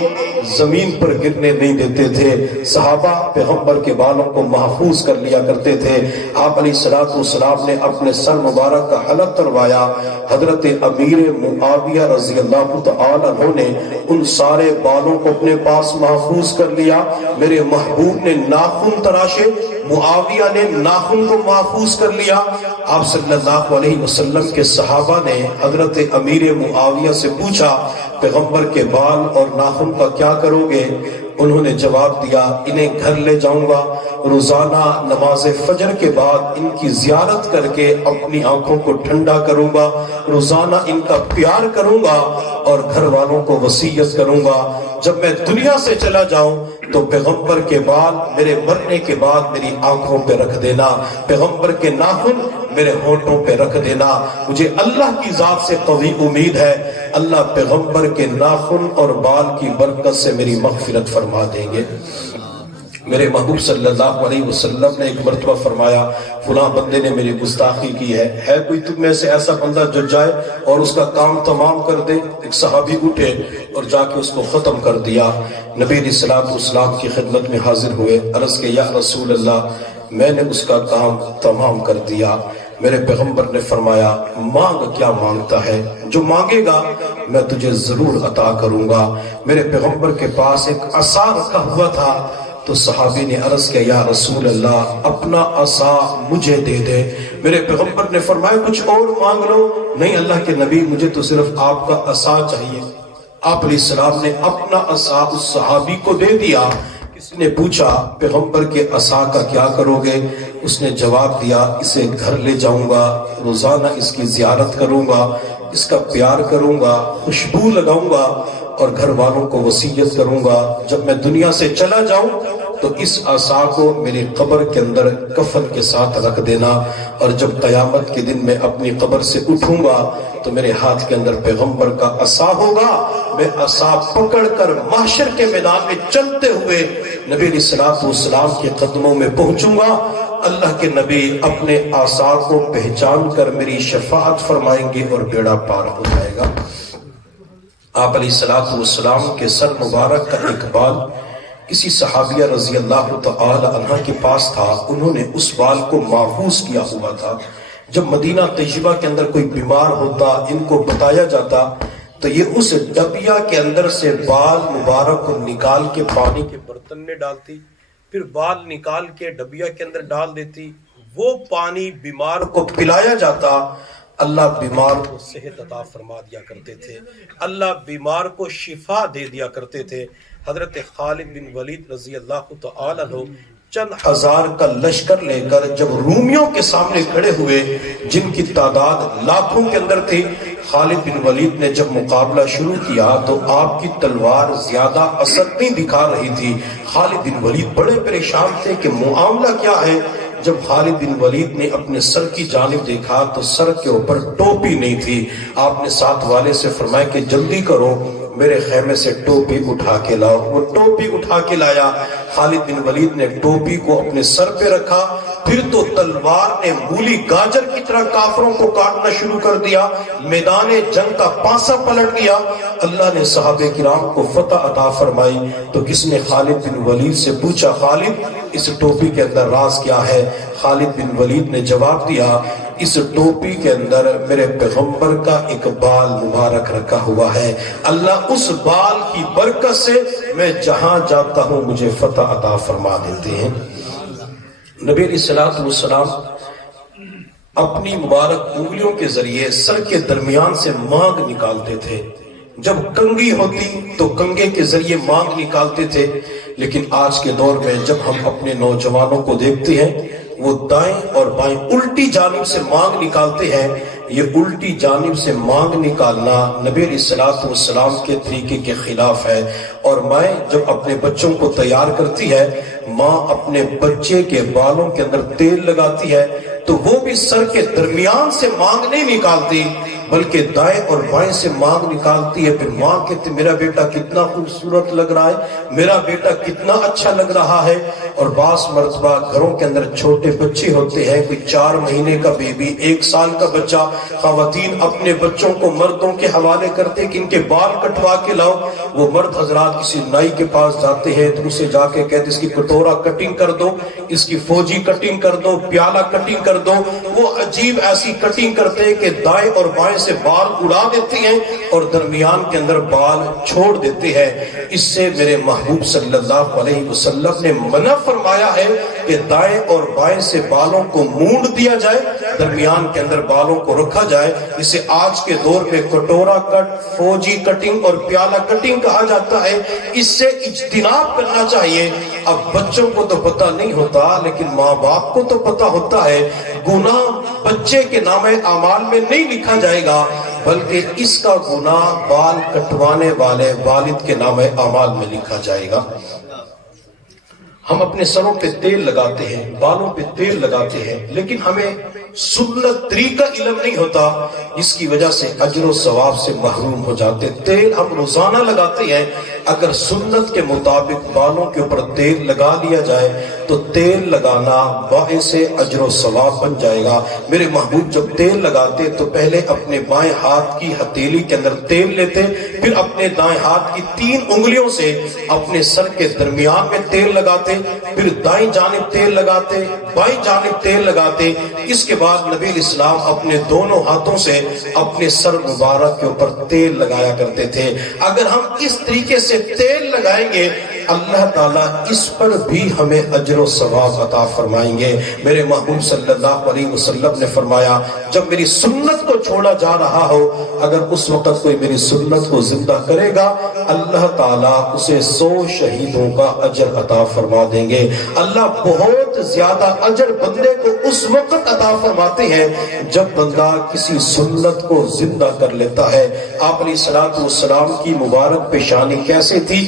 زمین پر گرنے نہیں دیتے تھے۔ صحابہ پیغمبر کے بالوں کو محفوظ کر لیا کرتے تھے۔ آپ علیہ السلام نے اپنے سر مبارک کا حلق کروایا۔ حضرت امیر معاویہ رضی اللہ تعالی عنہ نے ان سارے بالوں کو اپنے پاس محفوظ کر لیا۔ میرے محبوب نے ناخن تراشے، معاویہ نے ناخن کو محفوظ کر لیا۔ آپ صلی اللہ علیہ وسلم کے صحابہ نے حضرت امیر معاویہ سے پوچھا، پیغمبر کے بال اور ناخن کا کیا کرو گے؟ انہوں نے جواب دیا، انہیں گھر لے جاؤں گا، روزانہ نماز فجر کے بعد ان کی زیارت کر کے اپنی آنکھوں کو ٹھنڈا کروں گا، روزانہ ان کا پیار کروں گا اور گھر والوں کو وصیت کروں گا، جب میں دنیا سے چلا جاؤں تو پیغمبر کے بال میرے مرنے کے بعد میری آنکھوں پہ رکھ دینا، پیغمبر کے ناخن میرے ہونٹوں پہ رکھ دینا۔ مجھے اللہ کی ذات سے قوی امید ہے اللہ پیغمبر کے ناخن اور بال کی برکت سے میری مغفرت فرما دیں گے۔ میرے محبوب صلی اللہ علیہ وسلم نے ایک مرتبہ فرمایا، فلاں بندے نے میری گستاخی کی ہے کوئی تم میں سے ایسا بندہ جو جائے اور اس کا کام تمام کر دے؟ ایک صحابی اٹھے اور جا کے اس کو ختم کر دیا۔ نبی علیہ السلام کی خدمت میں حاضر ہوئے، عرض کہ یا رسول اللہ میں نے اس کا کام تمام کر دیا۔ میرے پیغمبر نے فرمایا، مانگ کیا مانگتا ہے، جو مانگے گا میں تجھے ضرور عطا کروں گا۔ میرے پیغمبر کے پاس ایک عصا رکھا ہوا تھا تو صحابی نے عرض کیا، یا رسول اللہ اپنا عصا مجھے دے دے۔ میرے پیغمبر نے فرمایا، کچھ اور مانگ لو۔ نہیں اللہ کے نبی، مجھے تو صرف آپ کا عصا چاہیے۔ آپ علیہ السلام نے اپنا عصا اس صحابی کو دے دیا۔ کسی نے پوچھا، پیغمبر کے عصا کا کیا کرو گے؟ اس نے جواب دیا، اسے گھر لے جاؤں گا، روزانہ اس کی زیارت کروں گا، اس کا پیار کروں گا، خوشبو لگاؤں گا اور گھر والوں کو وصیت کروں گا، جب میں دنیا سے چلا جاؤں تو اس عصا کو میری قبر کے اندر کفن کے ساتھ رکھ دینا، اور جب قیامت کے دن میں اپنی قبر سے اٹھوں گا تو میرے ہاتھ کے اندر پیغمبر کا عصا ہوگا، میں عصا پکڑ کر محشر کے میدان میں چلتے ہوئے نبی علیہ السلام کے قدموں میں پہنچوں گا۔ اللہ کے نبی اپنے عصا کو پہچان کر میری شفاعت فرمائیں گے اور بیڑا پار ہو جائے گا۔ آپ علیہ السلام کے سر مبارک کا ایک بال کسی صحابیہ رضی اللہ تعالی عنہ کے پاس تھا، انہوں نے اس بال کو محفوظ کیا ہوا تھا۔ جب مدینہ طیبہ کے اندر کوئی بیمار ہوتا، ان کو بتایا جاتا تو یہ اس ڈبیا کے اندر سے بال مبارک کو نکال کے پانی کے برتن میں ڈالتی، پھر بال نکال کے ڈبیا کے اندر ڈال دیتی، وہ پانی بیمار کو پلایا جاتا۔ اللہ بیمار کو صحت عطا فرما دیا کرتے تھے، اللہ بیمار کو شفا دے دیا کرتے تھے۔ حضرت خالد بن ولید رضی اللہ تعالی عنہ چند ہزار کا لشکر لے کر جب رومیوں کے سامنے کھڑے ہوئے، جن کی تعداد لاکھوں کے اندر تھی، خالد بن ولید نے جب مقابلہ شروع کیا تو آپ کی تلوار زیادہ اثر نہیں دکھا رہی تھی۔ خالد بن ولید بڑے پریشان تھے کہ معاملہ کیا ہے۔ جب خالد بن ولید نے اپنے سر کی جانب دیکھا تو سر کے اوپر ٹوپی نہیں تھی۔ آپ نے ساتھ والے سے فرمایا کہ جلدی کرو، میرے خیمے سے ٹوپی اٹھا کے لاؤ۔ وہ ٹوپی اٹھا کے لایا۔ خالد بن ولید نے ٹوپی کو اپنے سر پہ رکھا، پھر تو تلوار نے مولی گاجر کی طرح کافروں کو کاٹنا شروع کر دیا، میدان جنگ کا پانسا پلٹ گیا۔ اللہ نے صحابہ کرام کو فتح عطا فرمائی تو کس نے خالد بن ولید سے پوچھا، خالد اس ٹوپی کے اندر راز کیا ہے؟ خالد بن ولید نے جواب دیا، اس ٹوپی کے اندر میرے پیغمبر کا ایک بال مبارک رکھا ہوا ہے، اللہ اس بال کی برکت سے میں جہاں جاتا ہوں مجھے فتح عطا فرما دیتے ہیں۔ نبی علیہ السلام اپنی مبارک انگلیوں کے ذریعے سر کے درمیان سے مانگ نکالتے تھے. جب کنگھی ہوتی تو کنگھے کے ذریعے مانگ نکالتے تھے. لیکن آج کے دور میں جب ہم اپنے نوجوانوں کو دیکھتے ہیں وہ دائیں اور بائیں الٹی جانب سے مانگ نکالتے ہیں. یہ الٹی جانب سے مانگ نکالنا نبی علیہ الصلوۃ والسلام کے طریقے کے خلاف ہے. اور ماں جب اپنے بچوں کو تیار کرتی ہے، ماں اپنے بچے کے بالوں کے اندر تیل لگاتی ہے تو وہ بھی سر کے درمیان سے مانگ نہیں نکالتی بلکہ دائیں اور بائیں سے مانگ نکالتی ہے. پھر ماں کہتی میرا بیٹا کتنا خوبصورت لگ رہا ہے، میرا بیٹا کتنا اچھا لگ رہا ہے. اور بعض مرتبہ گھروں کے اندر چھوٹے بچے ہوتے ہیں، کوئی 4 مہینے کا بیبی، 1 سال کا بچہ. خواتین اپنے بچوں کو مردوں کے حوالے کرتے کہ ان کے بال کٹوا کے لاؤ. وہ مرد حضرات کسی نائی کے پاس جاتے ہیں تو اسے جا کے کہتے اس کی کٹورا کٹنگ کر دو، اس کی فوجی کٹنگ کر دو، پیالہ کٹنگ کر دو. وہ عجیب ایسی کٹنگ کرتے ہیں کہ دائیں اور بائیں سے بال اڑا دیتے ہیں اور درمیان کے اندر بال چھوڑ دیتے ہیں. اس سے میرے محبوب صلی اللہ علیہ وسلم نے منع فرمایا ہے کہ دائیں اور بائیں سے بالوں کو مونڈ دیا جائے، درمیان کے اندر بالوں کو رکھا جائے. اسے آج کے دور میں کٹورا کٹ، فوجی کٹنگ اور پیالہ کٹنگ کہا جاتا ہے. اس سے اجتناب کرنا چاہیے. اب بچوں کو تو پتہ نہیں ہوتا لیکن ماں باپ کو تو پتہ ہوتا ہے. گناہ بچے کے نام اعمال میں نہیں لکھا جائے گا بلکہ اس کا گناہ بال کٹوانے والے والد کے نام اعمال میں لکھا جائے گا. ہم اپنے سروں پہ تیل لگاتے ہیں، بالوں پہ تیل لگاتے ہیں، لیکن ہمیں سنت طریقہ علم نہیں ہوتا، اس کی وجہ سے اجر و ثواب سے محروم ہو جاتے. تیل ہم روزانہ لگاتے ہیں، اگر سنت کے مطابق بالوں کے اوپر تیل لگا دیا جائے تو تیل لگانا باعث اجر و ثواب بن جائے گا. میرے محبوب جب تیل لگاتے تو پہلے اپنے بائیں ہاتھ کی ہتھیلی کے اندر تیل لیتے، پھر اپنے دائیں ہاتھ کی 3 انگلیوں سے اپنے سر کے درمیان میں تیل لگاتے، پھر دائیں جانب تیل لگاتے، بائیں جانب تیل لگاتے. اس کے بعد نبی الاسلام اپنے دونوں ہاتھوں سے اپنے سر مبارک کے اوپر تیل لگایا کرتے تھے. اگر ہم اس طریقے سے تیل لگائیں گے اللہ تعالیٰ اس پر بھی ہمیں اجر و ثواب عطا فرمائیں گے. میرے محبوب صلی اللہ علیہ وسلم نے فرمایا جب میری سنت کو چھوڑا جا رہا ہو، اگر اس وقت کوئی میری سنت کو زندہ کرے گا اللہ تعالیٰ اسے 100 شہیدوں کا اجر عطا فرما دیں گے. اللہ بہت زیادہ اجر بندے کو اس وقت عطا فرماتے ہیں جب بندہ کسی سنت کو زندہ کر لیتا ہے. آپ علیہ الصلوۃ والسلام کی مبارک پیشانی کیسے تھی؟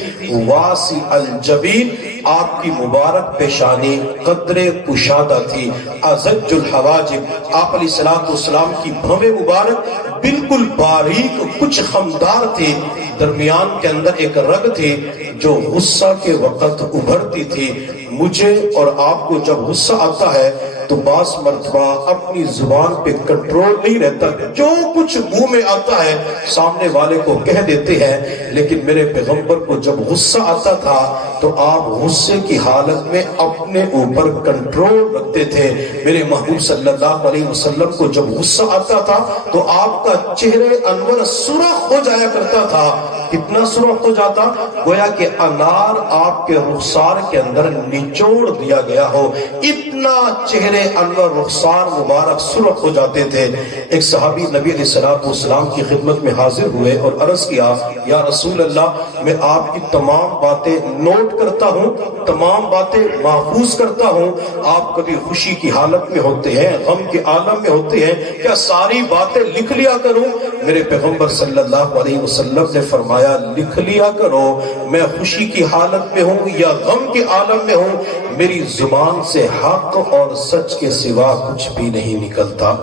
واسع الجبین، آپ کی مبارک پیشانی قدر کشادہ تھی. ازج الحواجب، آپ علیہ الصلوۃ والسلام کی بھویں مبارک بالکل باریک کچھ خمدار تھی. درمیان کے اندر ایک رگ تھی جو غصہ کے وقت ابھرتی تھی. مجھے اور آپ کو جب غصہ آتا ہے تو بعض مرتبہ اپنی زبان پہ کنٹرول نہیں رہتا، جو کچھ منہ میں آتا ہے سامنے والے کو کہہ دیتے ہیں. لیکن میرے پیغمبر کو جب غصہ آتا تھا تو آپ غصے کی حالت میں اپنے اوپر کنٹرول رکھتے تھے. میرے محبوب صلی اللہ علیہ وسلم کو جب غصہ آتا تھا تو آپ کا چہرے انور سرخ ہو جایا کرتا تھا. کتنا سرخ ہو جاتا؟ گویا کہ انار آپ کے رخسار کے اندر نچوڑ دیا گیا ہو، اتنا چہرے انور رخسار مبارک سرخ ہو جاتے تھے. ایک صحابی نبی علیہ الصلوۃ والسلام کی خدمت میں حاضر ہوئے اور عرض کیا یا رسول اللہ میں آپ کی تمام باتیں نوٹ کرتا ہوں، تمام باتیں محفوظ کرتا ہوں. آپ کبھی خوشی کی حالت میں ہوتے ہیں، غم کے عالم میں ہوتے ہیں، کیا ساری باتیں لکھ لیا کروں؟ میرے پیغمبر صلی اللہ علیہ وسلم نے فرمایا لکھ لیا کرو. میں خوشی کی حالت میں ہوں یا غم کے عالم میں ہوں، میری زبان سے حق اور سچ کے سوا کچھ بھی نہیں نکلتا.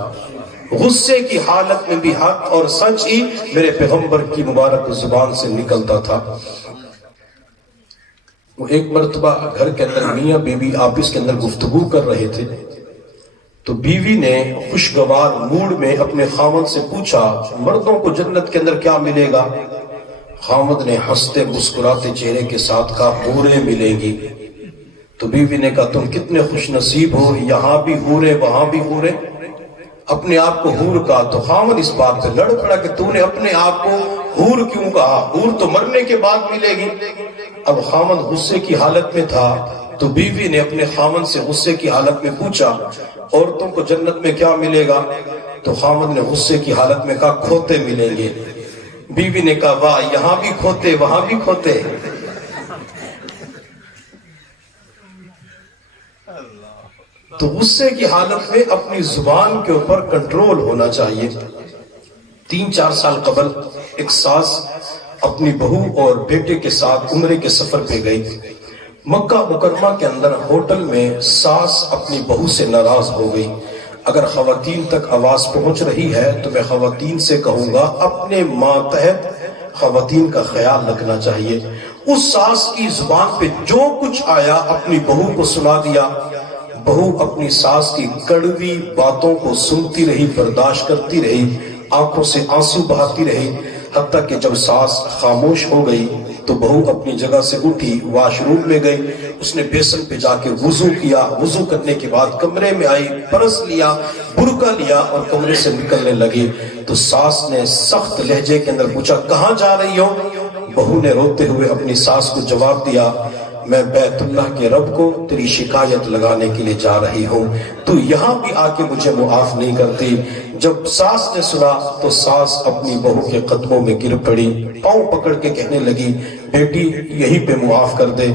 غصے کی حالت میں بھی حق اور سچ ہی میرے پیغمبر کی مبارک زبان سے نکلتا تھا. وہ ایک مرتبہ گھر کے اندر میاں بیوی آپس کے اندر گفتگو کر رہے تھے تو بیوی نے خوشگوار موڈ میں اپنے خاوند سے پوچھا مردوں کو جنت کے اندر کیا ملے گا؟ خاوند نے ہنستے مسکراتے چہرے کے ساتھ کہا حوریں ملیں گی. تو بیوی نے کہا تم کتنے خوش نصیب ہو، یہاں بھی حوریں وہاں بھی حوریں. اپنے آپ کو حور کہا تو خاوند اس بات پہ لڑ پڑا کہ تو نے اپنے آپ کو حور کیوں کہا؟ حور تو مرنے کے بعد ملے گی. اب خاوند غصے کی حالت میں تھا تو بیوی نے اپنے خاوند سے غصے کی حالت میں پوچھا عورتوں کو جنت میں کیا ملے گا؟ تو خاوند نے غصے کی حالت میں کہا کھوتے ملیں گے. بیوی نے کہا واہ، یہاں بھی کھوتے وہاں بھی کھوتے. تو غصے کی حالت میں اپنی زبان کے اوپر کنٹرول ہونا چاہیے. 3-4 سال قبل ایک ساس اپنی بہو اور بیٹے کے ساتھ عمرے کے سفر پہ گئی. مکہ مکرمہ کے اندر ہوٹل میں ساس اپنی بہو سے ناراض ہو گئی. اگر خواتین تک آواز پہنچ رہی ہے تو میں خواتین سے کہوں گا اپنے ماتحت خواتین کا خیال رکھنا چاہیے. اس ساس کی زبان پہ جو کچھ آیا اپنی بہو کو سنا دیا. بہو اپنی ساس کی کڑوی باتوں کو سنتی رہی، برداشت کرتی رہی، آنکھوں سے آنسو بہاتی رہی، حتیٰ کہ جب ساس خاموش ہو گئی تو بہو اپنی جگہ سے اٹھی، واش روم میں گئی. اس نے بیسن پہ جا کے وضو کیا. وضو کرنے کے بعد کمرے میں آئی، پرس لیا، برقع لیا اور کمرے سے نکلنے لگی. تو ساس نے سخت لہجے کے اندر پوچھا کہاں جا رہی ہو؟ بہو نے روتے ہوئے اپنی ساس کو جواب دیا میں بیت اللہ کے رب کو تیری شکایت لگانے کے لیے جا رہی ہوں، تو یہاں بھی آ کے مجھے معاف نہیں کرتی. جب ساس نے سنا تو ساس اپنی بہو کے قدموں میں گر پڑی، پاؤں پکڑ کے کہنے لگی بیٹی یہیں پہ معاف کر دے.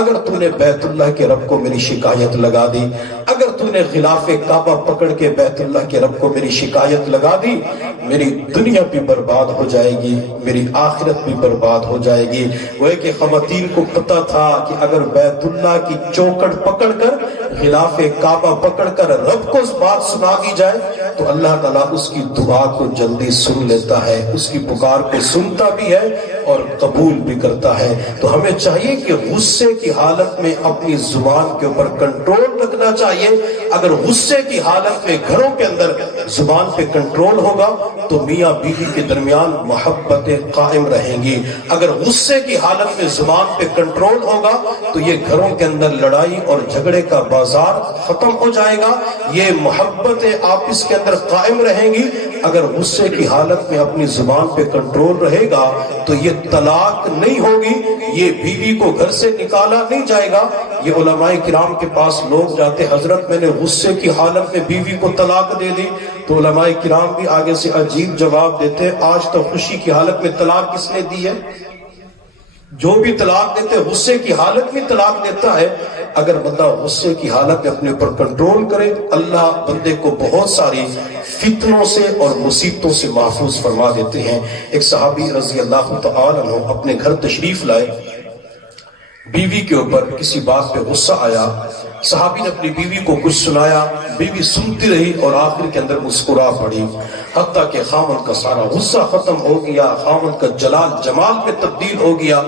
اگر تو نے بیت اللہ کے رب کو میری شکایت لگا دی، اگر تو نے غلاف کعبہ پکڑ کے بیت اللہ کے رب کو میری شکایت لگا دی، میری دنیا بھی برباد ہو جائے گی، میری آخرت بھی برباد ہو جائے گی. وہ کہ خواتین کو پتا تھا کہ اگر بیت اللہ کی چوکٹ پکڑ کر، غلاف کعبہ پکڑ کر رب کو اس بات سنا دی جائے تو اللہ تعالیٰ اس کی دعا کو جلدی سن لیتا ہے، اس کی پکار کو سنتا بھی ہے اور قبول بھی کرتا ہے. تو ہمیں چاہیے کہ غصے کی حالت میں اپنی زبان کے اوپر کنٹرول رکھنا چاہیے. اگر غصے کی حالت میں گھروں کے اندر زبان پہ کنٹرول ہوگا تو میاں بیوی کے درمیان محبتیں قائم رہیں گی. اگر غصے کی حالت میں زبان پہ کنٹرول ہوگا تو یہ گھروں کے اندر لڑائی اور جھگڑے کا بازار ختم ہو جائے گا، یہ محبتیں آپس کے اندر قائم رہیں گی. اگر غصے کی حالت میں اپنی زبان پہ کنٹرول رہے گا تو یہ طلاق نہیں ہوگی، یہ بیوی کو گھر سے نکالا نہیں جائے گا. یہ علماء کرام کے پاس لوگ جاتے حضرت میں نے غصے کی حالت میں بیوی کو طلاق دے دی، تو علماء کرام بھی آگے سے عجیب جواب دیتے آج تو خوشی کی حالت میں طلاق کس نے دی ہے؟ جو بھی طلاق دیتے غصے کی حالت میں طلاق دیتا ہے. اگر بندہ غصے کی حالت میں اپنے اوپر کنٹرول کرے اللہ بندے کو بہت ساری فتنوں سے اور مصیبتوں سے محفوظ فرما دیتے ہیں. ایک صحابی رضی اللہ تعالی عنہ اپنے گھر تشریف لائے، بیوی کے اوپر کسی بات پہ غصہ آیا، صحابی نے اپنی بیوی کو کچھ سنایا، بیوی سنتی رہی اور آخر کے اندر مسکرا پڑی، حتیٰ کہ خامن کا سارا غصہ ختم ہو گیا، خامن کا جلال جمال میں تبدیل ہو گیا.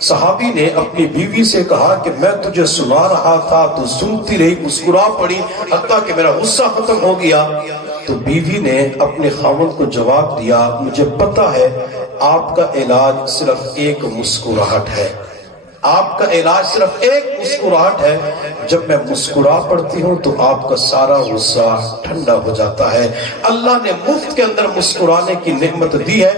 صحابی نے اپنی بیوی سے کہا کہ میں تجھے سنا رہا تھا تو سنتی رہی، مسکرا پڑی، حتیٰ کہ میرا غصہ ختم ہو گیا. تو بیوی نے اپنے خامن کو جواب دیا مجھے پتا ہے آپ کا علاج صرف ایک مسکراہٹ ہے، آپ کا علاج صرف ایک مسکراہٹ ہے. جب میں مسکرا پڑتی ہوں تو آپ کا سارا غصہ ٹھنڈا ہو جاتا ہے. اللہ نے مفت کے اندر مسکرانے کی نعمت دی ہے،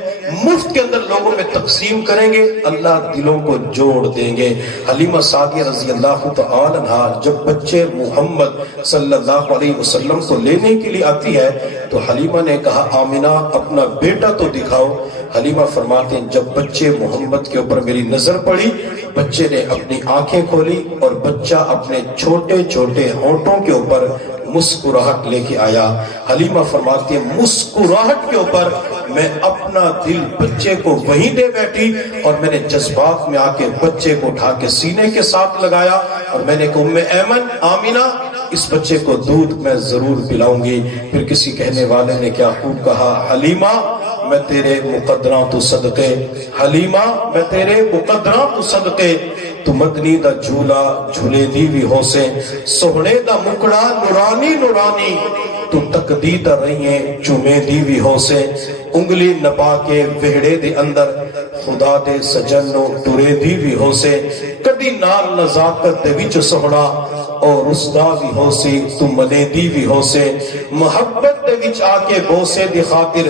مفت کے اندر لوگوں میں تقسیم کریں گے اللہ دلوں کو جوڑ دیں گے. حلیمہ سعدیہ رضی اللہ تعالی عنہا جب بچے محمد صلی اللہ علیہ وسلم کو لینے کے لیے آتی ہے تو حلیمہ نے کہا آمنہ اپنا بیٹا تو دکھاؤ. حلیمہ فرماتے ہیں جب بچے محمد کے اوپر میری نظر پڑی، بچے نے اپنی آنکھیں کھولی اور بچہ اپنے چھوٹے چھوٹے ہونٹوں کے اوپر مسکراہٹ لے کے آیا. حلیمہ فرماتی ہے مسکراہٹ کے اوپر میں اپنا دل بچے کو وہیں دے بیٹھی اور میں نے جذبات میں آ کے بچے کو اٹھا کے سینے کے ساتھ لگایا اور میں نے کہا ام ایمن آمینہ اس بچے کو دودھ میں ضرور پلاؤں گی. پھر کسی کہنے والے نے کیا خوب کہا حلیمہ میں تیرے مقدراں تو صدقے، حلیمہ میں تیرے مقدراں تو صدقے، تو مدنی دا جھولا جھولے دی بھی ہو سے، سوہنے دا مکڑا نورانی نورانی، تو تکدی دا رہیے چومے دی بھی ہو سے، انگلی نپا کے وہڑے دے اندر خدا دے سجنوں ٹرے دی بھی ہو سے، کدی نال نزاکت دے وچ سوہنا اور اس دا بھی ہو سی تو منے دی بھی ہو سے، محبت دے وچ آ کے بوسے دی خاطر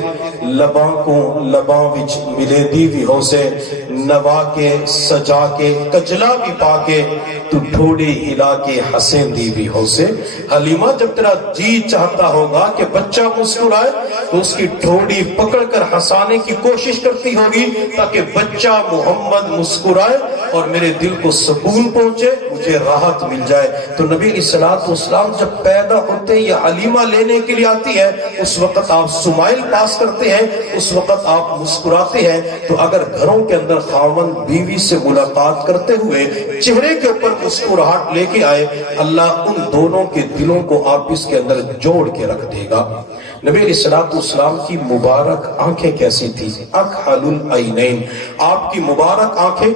لباں کو لباں وچ ملے دی بھی ہو سے، نوا کے سجا کے کجلا بھی پا کے تو ٹھوڑی ہلا کے حسین دی بھی ہو سے. حلیمہ جب تیرا جی چاہتا ہوگا کہ بچہ مسکرائے تو اس کی ٹھوڑی پکڑ کر ہنسانے کی کوشش کرتی ہوگی تاکہ بچہ محمد مسکرائے اور میرے دل کو سکون پہنچے, مجھے راحت مل جائے. تو نبی علیہ الصلوۃ والسلام جب پیدا ہوتے یہ حلیمہ لینے کے لیے آتی ہے, اس وقت آپ سمائل پاس کرتے ہیں, اس وقت آپ مسکراتے ہیں. تو اگر گھروں کے اندر خاوند بیوی سے ملاقات کرتے ہوئے چہرے کے اوپر مسکراہٹ لے کے آئے, اللہ ان دونوں کے دلوں کو آپس کے اندر جوڑ کے رکھ دے گا. نبی علیہ الصلوۃ والسلام کی مبارک آنکھیں کیسی تھی؟ اکحل العینین, آپ کی مبارک آنکھیں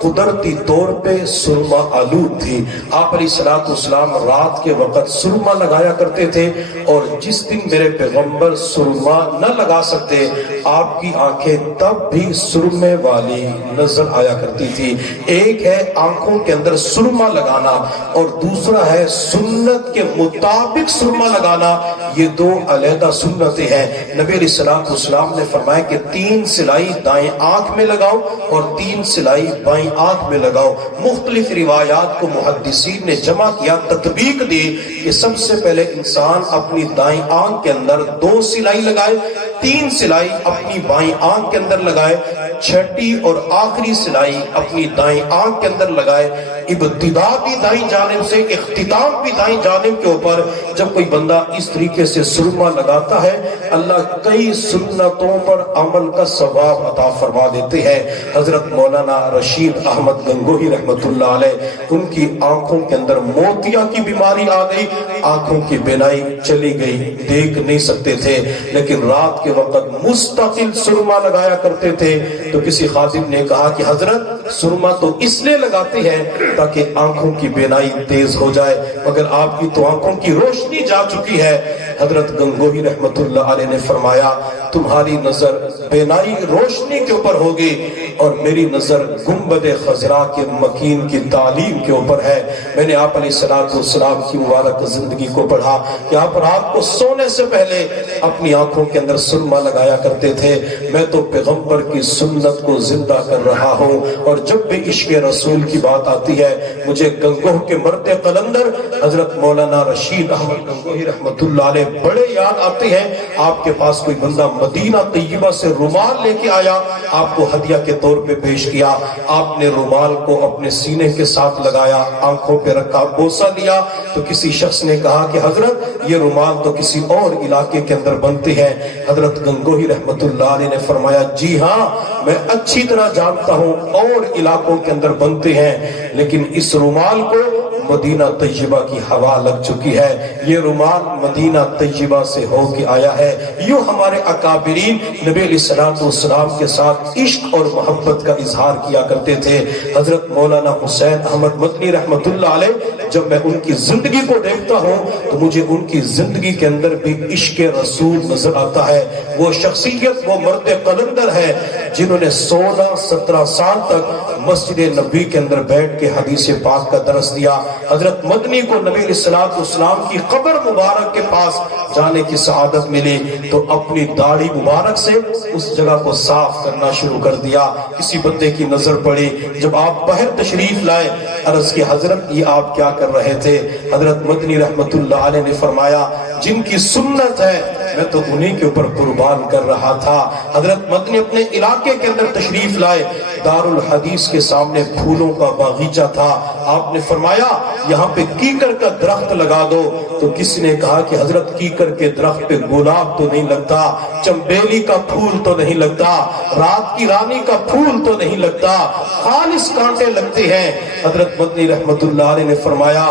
قدرتی طور پہ سرما آلود تھی. آپ علیہ الصلوۃ والسلام رات کے وقت سرما لگایا کرتے تھے, اور جس دن میرے پیغمبر سرما نہ لگا سکتے آپ کی آنکھیں تب بھی سرمے والی نظر آیا کرتی تھی. ایک ہے آنکھوں کے اندر سرما لگانا اور دوسرا ہے سنت کے مطابق سرما لگانا, یہ دو علیحدہ سنتیں ہیں. نبی علیہ الصلوۃ والسلام نے فرمایا کہ 3 سلائی دائیں آنکھ میں لگاؤ اور 3 سلائی بائیں آنکھ میں لگاؤ. مختلف روایات کو محدثین نے جمع کیا, تطبیق دی کہ سب سے پہلے انسان اپنی دائیں آنکھ کے اندر 2 سلائی لگائے, 3 سلائی اپنی بائیں آنکھ کے اندر لگائے, چھٹی اور آخری سلائی اپنی دائیں آنکھ کے اندر لگائے. ابتدا بھی دائیں جانب سے, اختتام بھی دائیں جانب کے اوپر. جب کوئی بندہ اس طریقے سے سرما لگاتا ہے اللہ کئی سنتوں پر عمل کا ثواب عطا فرما دیتے ہیں. حضرت مولانا رشید احمد گنگوہی رحمت اللہ علیہ, ان کی آنکھوں کے اندر موتیا کی بیماری آ گئی, آنکھوں کی بینائی چلی گئی, دیکھ نہیں سکتے تھے, لیکن رات کے وقت مستقل سرما لگایا کرتے تھے. تو کسی خادم نے کہا کہ حضرت سرما تو اس لیے لگاتے ہیں تاکہ آنکھوں کی بینائی تیز ہو جائے, مگر آپ کی تو آنکھوں کی روشنی جا چکی ہے. حضرت گنگوہی رحمت اللہ علیہ نے فرمایا تمہاری نظر بینائی روشنی کے اوپر ہوگی اور میری نظر گنبد خضرا کے مکین کی تعلیم کے اوپر ہے. میں نے آپ علیہ الصلوۃ والسلام کی مبارک زندگی کو پڑھا کہ آپ رات کو سونے سے پہلے اپنی آنکھوں کے اندر سرما لگایا کرتے تھے. میں تو پیغمبر کی سنت کو زندہ کر رہا ہوں, اور جب بھی عشق رسول کی بات آتی ہے مجھے گنگوہ کے مرد قلندر حضرت مولانا رشید احمد گنگوہی رحمت اللہ علیہ بڑے یاد آتے ہیں. آپ کے پاس کوئی بندہ مدینہ طیبہ سے رومال لے کے آیا, آپ کو ہدیہ کے طور پہ پیش کیا, آپ نے رومال کو اپنے سینے کے ساتھ لگایا, آنکھوں پہ رکھا, بوسہ دیا. تو کسی شخص نے کہا کہ حضرت یہ رومال تو کسی اور علاقے کے اندر بنتے ہیں. حضرت گنگوہی رحمت اللہ علیہ نے فرمایا جی ہاں میں اچھی طرح جانتا ہوں اور علاقوں کے اندر بنتے ہیں, لیکن اس رومال کو مدینہ طیبہ کی ہوا لگ چکی ہے, یہ رومال مدینہ طیبہ سے ہو کے آیا ہے. یوں ہمارے اکابرین نبی علیہ الصلوۃ والسلام کے ساتھ عشق اور محبت کا اظہار کیا کرتے تھے. حضرت مولانا حسین احمد مدنی رحمت اللہ علیہ, جب میں ان کی زندگی کو دیکھتا ہوں تو مجھے ان کی زندگی کے اندر بھی عشق رسول نظر آتا ہے. وہ شخصیت, وہ مرد قلندر ہے جنہوں نے 16-17 سال تک مسجد نبی کے اندر بیٹھ کے حدیث پاک کا درس دیا. حضرت مدنی کو نبی علیہ الصلوۃ والسلام کی قبر مبارک کے پاس جانے کی سعادت ملی تو اپنی داڑھی مبارک سے اس جگہ کو صاف کرنا شروع کر دیا. کسی بندے کی نظر پڑی, جب آپ باہر تشریف لائے, عرض کی حضرت یہ آپ کیا کر رہے تھے؟ حضرت مدنی رحمت اللہ علیہ نے فرمایا جن کی سنت ہے میں تو انہی کے اوپر قربان کر رہا تھا. حضرت مدنی اپنے علاقے کے اندر تشریف لائے, دار الحدیث کے سامنے پھولوں کا باغیچہ تھا. آپ نے فرمایا یہاں پہ کیکر کا درخت لگا دو. تو کسی نے کہا کہ حضرت کیکر کے درخت پہ گلاب تو نہیں لگتا, چمبیلی کا پھول تو نہیں لگتا, رات کی رانی کا پھول تو نہیں لگتا, خالص کانٹے لگتے ہیں. حضرت مدنی رحمت اللہ علیہ نے فرمایا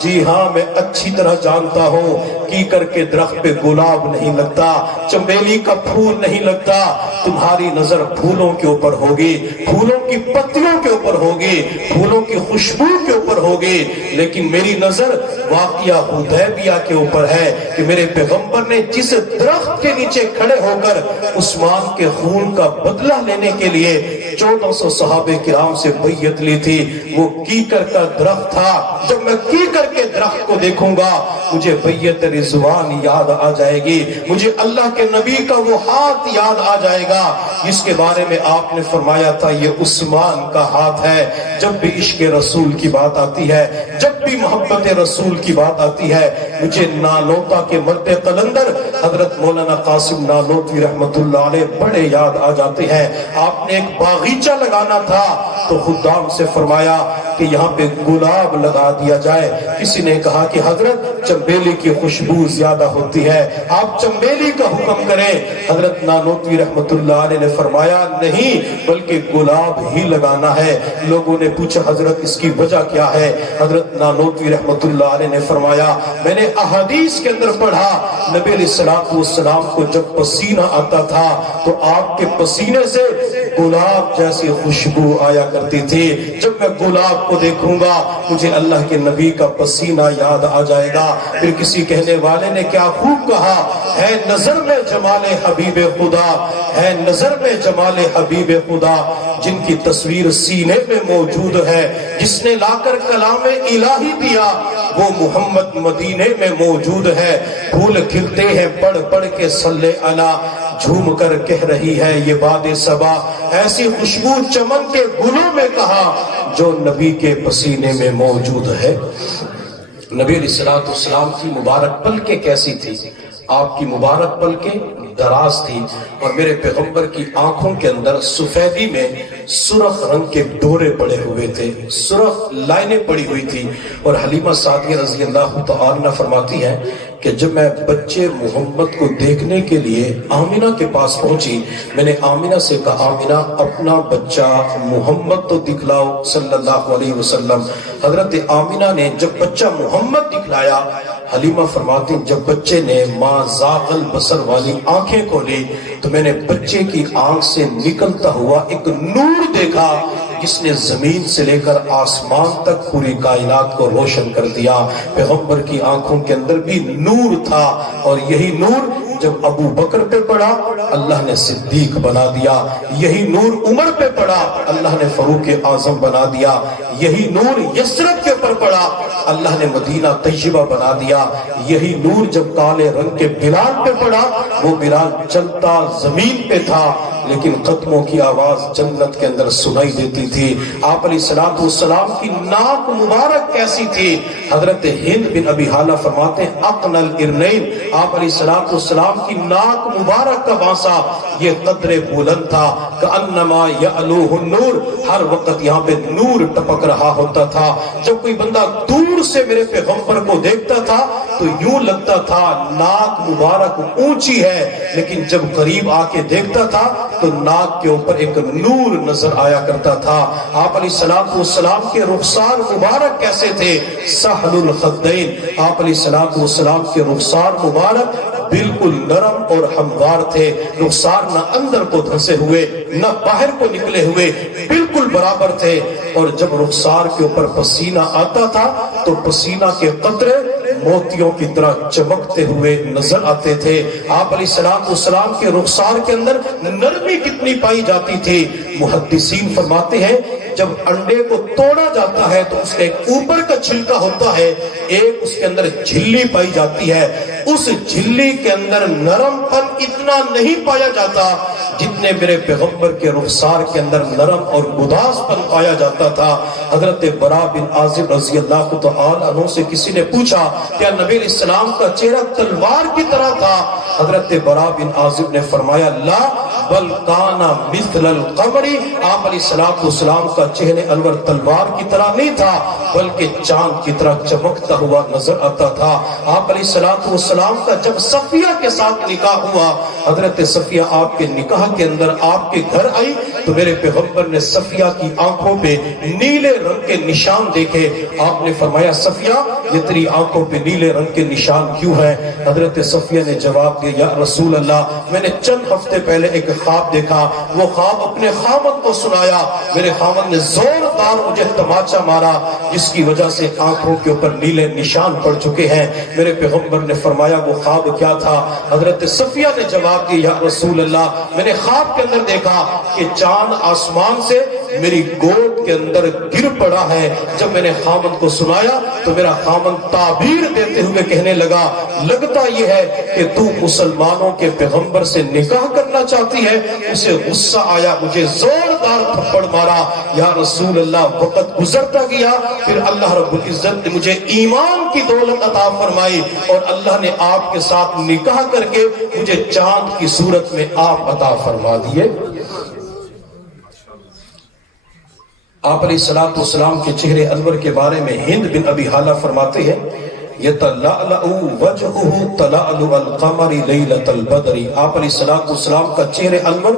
جی ہاں میں اچھی طرح جانتا ہوں کیکر کے درخت پہ گلاب نہیں لگتا, چمبیلی کا پھول نہیں لگتا, تمہاری نظر پھولوں کے اوپر ہوگی, پھولوں کی پتیوں کے اوپر ہوگی, پھولوں کی خوشبو کے اوپر ہوگی, لیکن میری نظر واقعہ حدیبیہ کے اوپر ہے کہ میرے پیغمبر نے جس درخت کے نیچے کھڑے ہو کر عثمان کے خون کا بدلہ لینے کے لیے 1400 صحابہ کرام سے بیعت لی تھی وہ کیکر کا درخت تھا. جب میں کیکر کے درخت کو دیکھوں گا مجھے بیعت رضوان یاد آ جائے گی، مجھے اللہ کے نبی کا وہ ہاتھ یاد آ جائے گا جس کے بارے میں آپ نے فرمایا تھا یہ عثمان کا ہاتھ ہے۔ جب بھی عشق رسول کی بات آتی ہے، جب بھی محبت رسول کی بات آتی ہے، مجھے نانوتا کے مرد قلندر حضرت مولانا قاسم نانوتوی رحمت اللہ علیہ بڑے یاد آ جاتے ہیں۔ آپ نے ایک باغیچہ لگانا تھا تو خدام سے فرمایا کہ یہاں پہ گلاب لگا دیا جائے۔ کسی نے کہا کہ حضرت چنبیلی کی خوشبو زیادہ ہوتی ہے، آپ چنبیلی کا حکم کریں۔ حضرت نانوتوی رحمت اللہ علیہ نے فرمایا نہیں بلکہ گلاب ہی لگانا ہے۔ لوگوں نے پوچھا حضرت اس کی وجہ کیا ہے؟ حضرت نانوتوی رحمت اللہ علیہ نے فرمایا میں نے احادیث کے اندر پڑھا نبی علیہ السلام کو جب پسینہ آتا تھا تو آپ کے پسینے سے گلاب جیسی خوشبو آیا کرتی تھی۔ جب میں گلاب کو دیکھوں گا مجھے اللہ کے نبی کا پسینہ یاد آ جائے گا۔ پھر کسی کہنے والے نے کیا خوب کہا، ہے نظر میں جمال حبیب خدا، ہے نظر میں جمال حبیب خدا، جن کی تصویر سینے میں موجود ہے، جس نے لا کر کلام الہی دیا وہ محمد مدینے میں موجود ہے۔ پھول کھلتے ہیں پڑھ پڑھ کے صلی علی، جھوم کر کہہ رہی ہے یہ باد صبا، ایسی خوشبو چمن کے گلوں میں کہا جو نبی کے پسینے میں موجود ہے۔ نبی علیہ السلام کی مبارک پلکیں کیسی تھی؟ آپ کی مبارک پلکیں دراز تھی اور میرے پیغمبر کی آنکھوں کے اندر سفیدی میں سرخ رنگ کے ڈورے پڑے ہوئے تھے، سرخ لائنیں پڑی ہوئی تھی۔ اور حلیمہ سعدیہ رضی اللہ تعالی عنہ فرماتی ہیں کہ جب میں بچے محمد کو دیکھنے کے لیے آمینہ کے پاس پہنچی، میں نے آمینہ سے کہا آمینہ اپنا بچہ محمد تو دکھلاؤ صلی اللہ علیہ وسلم۔ حضرت آمینہ نے جب بچہ محمد دکھلایا، حلیمہ فرماتی جب بچے نے ماں زاغ البصر والی آنکھیں کھولی تو میں نے بچے کی آنکھ سے نکلتا ہوا ایک نور دیکھا جس نے زمین سے لے کر آسمان تک پوری کائنات کو روشن کر دیا۔ پیغمبر کی آنکھوں کے اندر بھی نور تھا اور یہی نور جب ابو بکر پہ پڑا اللہ نے صدیق بنا دیا، یہی نور عمر پہ پڑا اللہ نے فاروق اعظم بنا دیا، یہی نور یسرب کے اوپر پڑا اللہ نے مدینہ طیبہ بنا دیا، یہی نور جب کالے رنگ کے بلال پہ پڑا وہ بلال چلتا زمین پہ تھا لیکن قدموں کی آواز جنت کے اندر سنائی دیتی تھی۔ آپ علیہ السلام کی ناک مبارک کیسی تھی؟ حضرت ہند بن ابی حالہ فرماتے ہیں اقن الارنین، آپ علیہ السلام کی ناک مبارک کا بانسا یہ قدر بلند تھا، کأنما یعلوہ النور، ہر وقت یہاں پہ نور ٹپک رہا ہوتا تھا۔ جب کوئی بندہ دور سے میرے پیغمبر کو دیکھتا تھا تو یوں لگتا تھا ناک مبارک اونچی ہے، لیکن جب قریب آ کے دیکھتا تھا تو ناک کے اوپر ایک نور نظر آیا کرتا تھا۔ آپ علیہ السلام کے رخسار مبارک کیسے تھے؟ سہل الخدین، آپ علیہ السلام کے رخسار مبارک بالکل نرم اور ہموار تھے، رخسار نہ اندر کو دھنسے ہوئے نہ باہر کو نکلے ہوئے، بالکل برابر تھے۔ اور جب رخسار کے اوپر پسینہ آتا تھا تو پسینہ کے قطرے موتیوں کی طرح چمکتے ہوئے نظر آتے تھے۔ آپ علیہ السلام کے رخسار کے اندر نرمی کتنی پائی جاتی تھی؟ محدثین فرماتے ہیں جب انڈے کو توڑا جاتا ہے تو اس کے ایک اوپر کا چھلکا ہوتا ہے، ایک اس کے اندر جھلی پائی جاتی ہے، اس جھلی کے اندر نرم پن اتنا نہیں پایا جاتا جتنے میرے پیغمبر کے رخسار کے اندر نرم اور گداس پن پایا جاتا تھا۔ حضرت برا بن عازب رضی اللہ تعالی عنہ سے کسی نے پوچھا کیا نبی علیہ السلام کا چہرہ تلوار کی طرح تھا؟ حضرت برا بن عازب نے فرمایا لا بل کانا مثل القمر، آپ علیہ السلام کا چہرہ انور تلوار کی طرح نہیں تھا بلکہ چاند کی طرح چمکتا ہوا نظر آتا تھا۔ آپ علیہ السلام کا جب صفیہ کے ساتھ نکاح ہوا، حضرت صفیہ آپ کے نکاح کے اندر آپ کے گھر آئی تو میرے پیغمبر نے صفیہ کی آنکھوں پہ نیلے رنگ کے نشان دیکھے۔ آپ نے فرمایا صفیہ یہ تیری آنکھوں پہ نیلے رنگ کے نشان کیوں ہیں؟ حضرت صفیہ نے جواب دیا یا رسول اللہ میں نے چند ہفتے پہلے ایک خواب دیکھا، وہ خواب اپنے خامد کو سنایا، میرے خامد نے زوردار مجھے تماچا مارا جس کی وجہ سے آنکھوں کے اوپر نیلے نشان پڑ چکے ہیں۔ میرے پیغمبر نے فرمایا وہ خواب کیا تھا؟ حضرت صفیہ نے جواب دیا یا رسول اللہ میں نے خواب کے اندر دیکھا کہ چاند چاند آسمان سے میری گود کے اندر گر پڑا ہے۔ جب میں نے خامن کو سنایا تو میرا خامن تعبیر دیتے ہوئے کہنے لگا لگتا یہ ہے کہ تو مسلمانوں کے پیغمبر سے نکاح کرنا چاہتی ہے۔ اسے غصہ آیا، مجھے زوردار تھپڑ مارا۔ یا رسول اللہ، وقت گزرتا گیا، پھر اللہ رب العزت نے مجھے ایمان کی دولت عطا فرمائی اور اللہ نے آپ کے ساتھ نکاح کر کے مجھے چاند کی صورت میں آپ عطا فرما دیے۔ آپ علیہ السلام کے چہرے انور کے بارے میں ہند بن ابی حالہ فرماتے ہیں یتلألأ وجهه تلألؤ القمر لیلۃ البدر۔ آپ علیہ السلام کا چہرے انور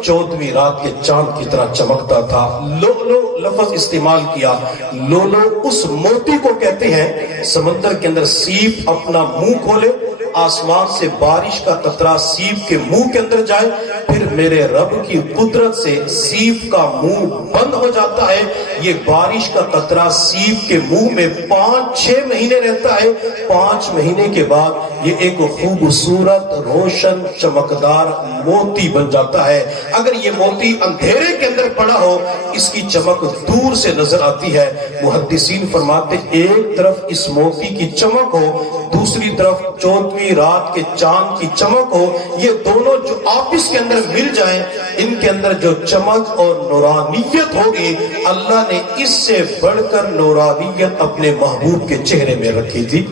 14ویں رات کے چاند کی طرح چمکتا تھا۔ لؤلؤ لفظ استعمال کیا۔ لؤلؤ اس موتی کو کہتے ہیں سمندر کے اندر سیپ اپنا منہ کھولے، آسمان سے بارش کا قطرہ سیپ کے منہ کے اندر جائے، پھر میرے رب کی قدرت سے سیپ کا منہ بند ہو جاتا ہے، یہ بارش کا قطرہ سیپ کے منہ میں 5-6 مہینے رہتا ہے۔ 5 مہینے کے بعد یہ ایک خوبصورت روشن چمکدار موتی بن جاتا ہے۔ اگر یہ موتی اندھیرے کے اندر پڑا ہو اس کی چمک دور سے نظر آتی ہے۔ محدثین فرماتے ایک طرف اس موتی کی چمک ہو، دوسری طرف 14ویں رات کے چاند کی چمک ہو، یہ دونوں جو آپس کے اندر مل جائیں ان کے اندر جو چمک اور نورانیت ہوگی، اللہ نے اس سے بڑھ کر نورانیت اپنے محبوب کے چہرے میں رکھی تھی۔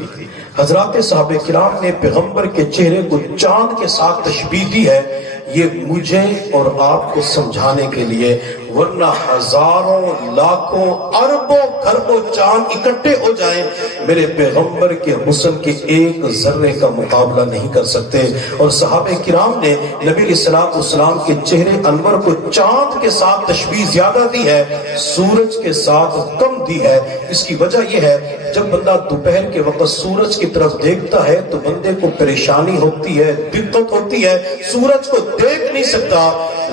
حضرات صحابہ کرام نے پیغمبر کے چہرے کو چاند کے ساتھ تشبیہ دی ہے، یہ مجھے اور آپ کو سمجھانے کے لیے، ورنہ ہزاروں لاکھوں اربوں کھربوں چاند اکٹھے ہو جائیں میرے پیغمبر کے حسن کے ایک ذرے کا مقابلہ نہیں کر سکتے۔ اور صحابہ کرام نے نبی علیہ السلام کے چہرے انور کو چاند کے ساتھ تشبیہ زیادہ دی ہے، سورج کے ساتھ کم دی ہے۔ اس کی وجہ یہ ہے جب بندہ دوپہر کے وقت سورج کی طرف دیکھتا ہے تو بندے کو پریشانی ہوتی ہے، دقت ہوتی ہے، سورج کو دیکھ نہیں سکتا،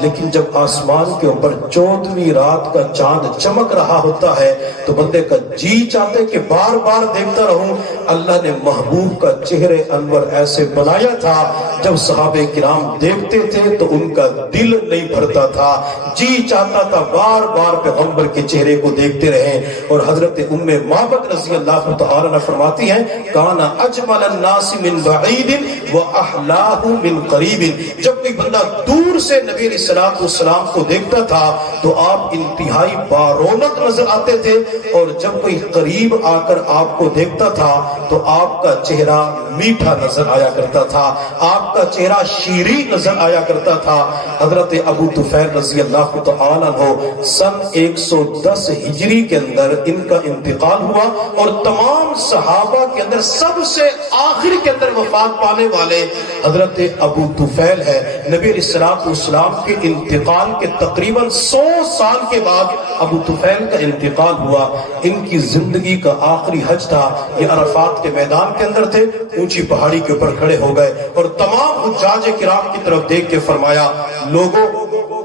لیکن جب آسمان کے اوپر 14ویں رات کا چاند چمک رہا ہوتا ہے تو بندے کا جی چاہتے کہ بار بار دیکھتا رہوں۔ اللہ نے محبوب کا چہرے انور ایسے بنایا تھا جب صحابہ کرام دیکھتے تھے تو ان کا دل نہیں بھرتا تھا، جی چاہتا تھا بار بار پیغمبر کے چہرے کو دیکھتے رہیں۔ اور حضرت ام معبد رضی اللہ تعالی عنہ فرماتی ہیں کان اجمل الناس من بعید واحلاہ من قریب، جب کوئی بندہ دور سے نبی علیہ السلام کو دیکھتا تھا تو آپ انتہائی بارونق نظر آتے تھے، اور جب کوئی قریب آ کر آپ کو دیکھتا تھا تو آپ کا چہرہ میٹھا نظر آیا کرتا تھا، آپ کا چہرہ شیریں نظر آیا کرتا تھا۔ حضرت ابو طفیل رضی اللہ تعالیٰ عنہ سن 110 ہجری کے اندر ان کا انتقال ہوا، اور تمام صحابہ کے اندر سب سے آخر کے اندر وفات پانے والے حضرت ابو طفیل ہے۔ نبی علیہ السلام کے انتقال کے تقریباً 100 سال کے بعد ابو طفیل کا انتقال ہوا۔ ان کی زندگی کا آخری حج تھا، یہ عرفات کے میدان کے اندر تھے، اونچی پہاڑی کے اوپر کھڑے ہو گئے اور تمام حجاج کرام کی طرف دیکھ کے فرمایا لوگوں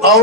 آؤ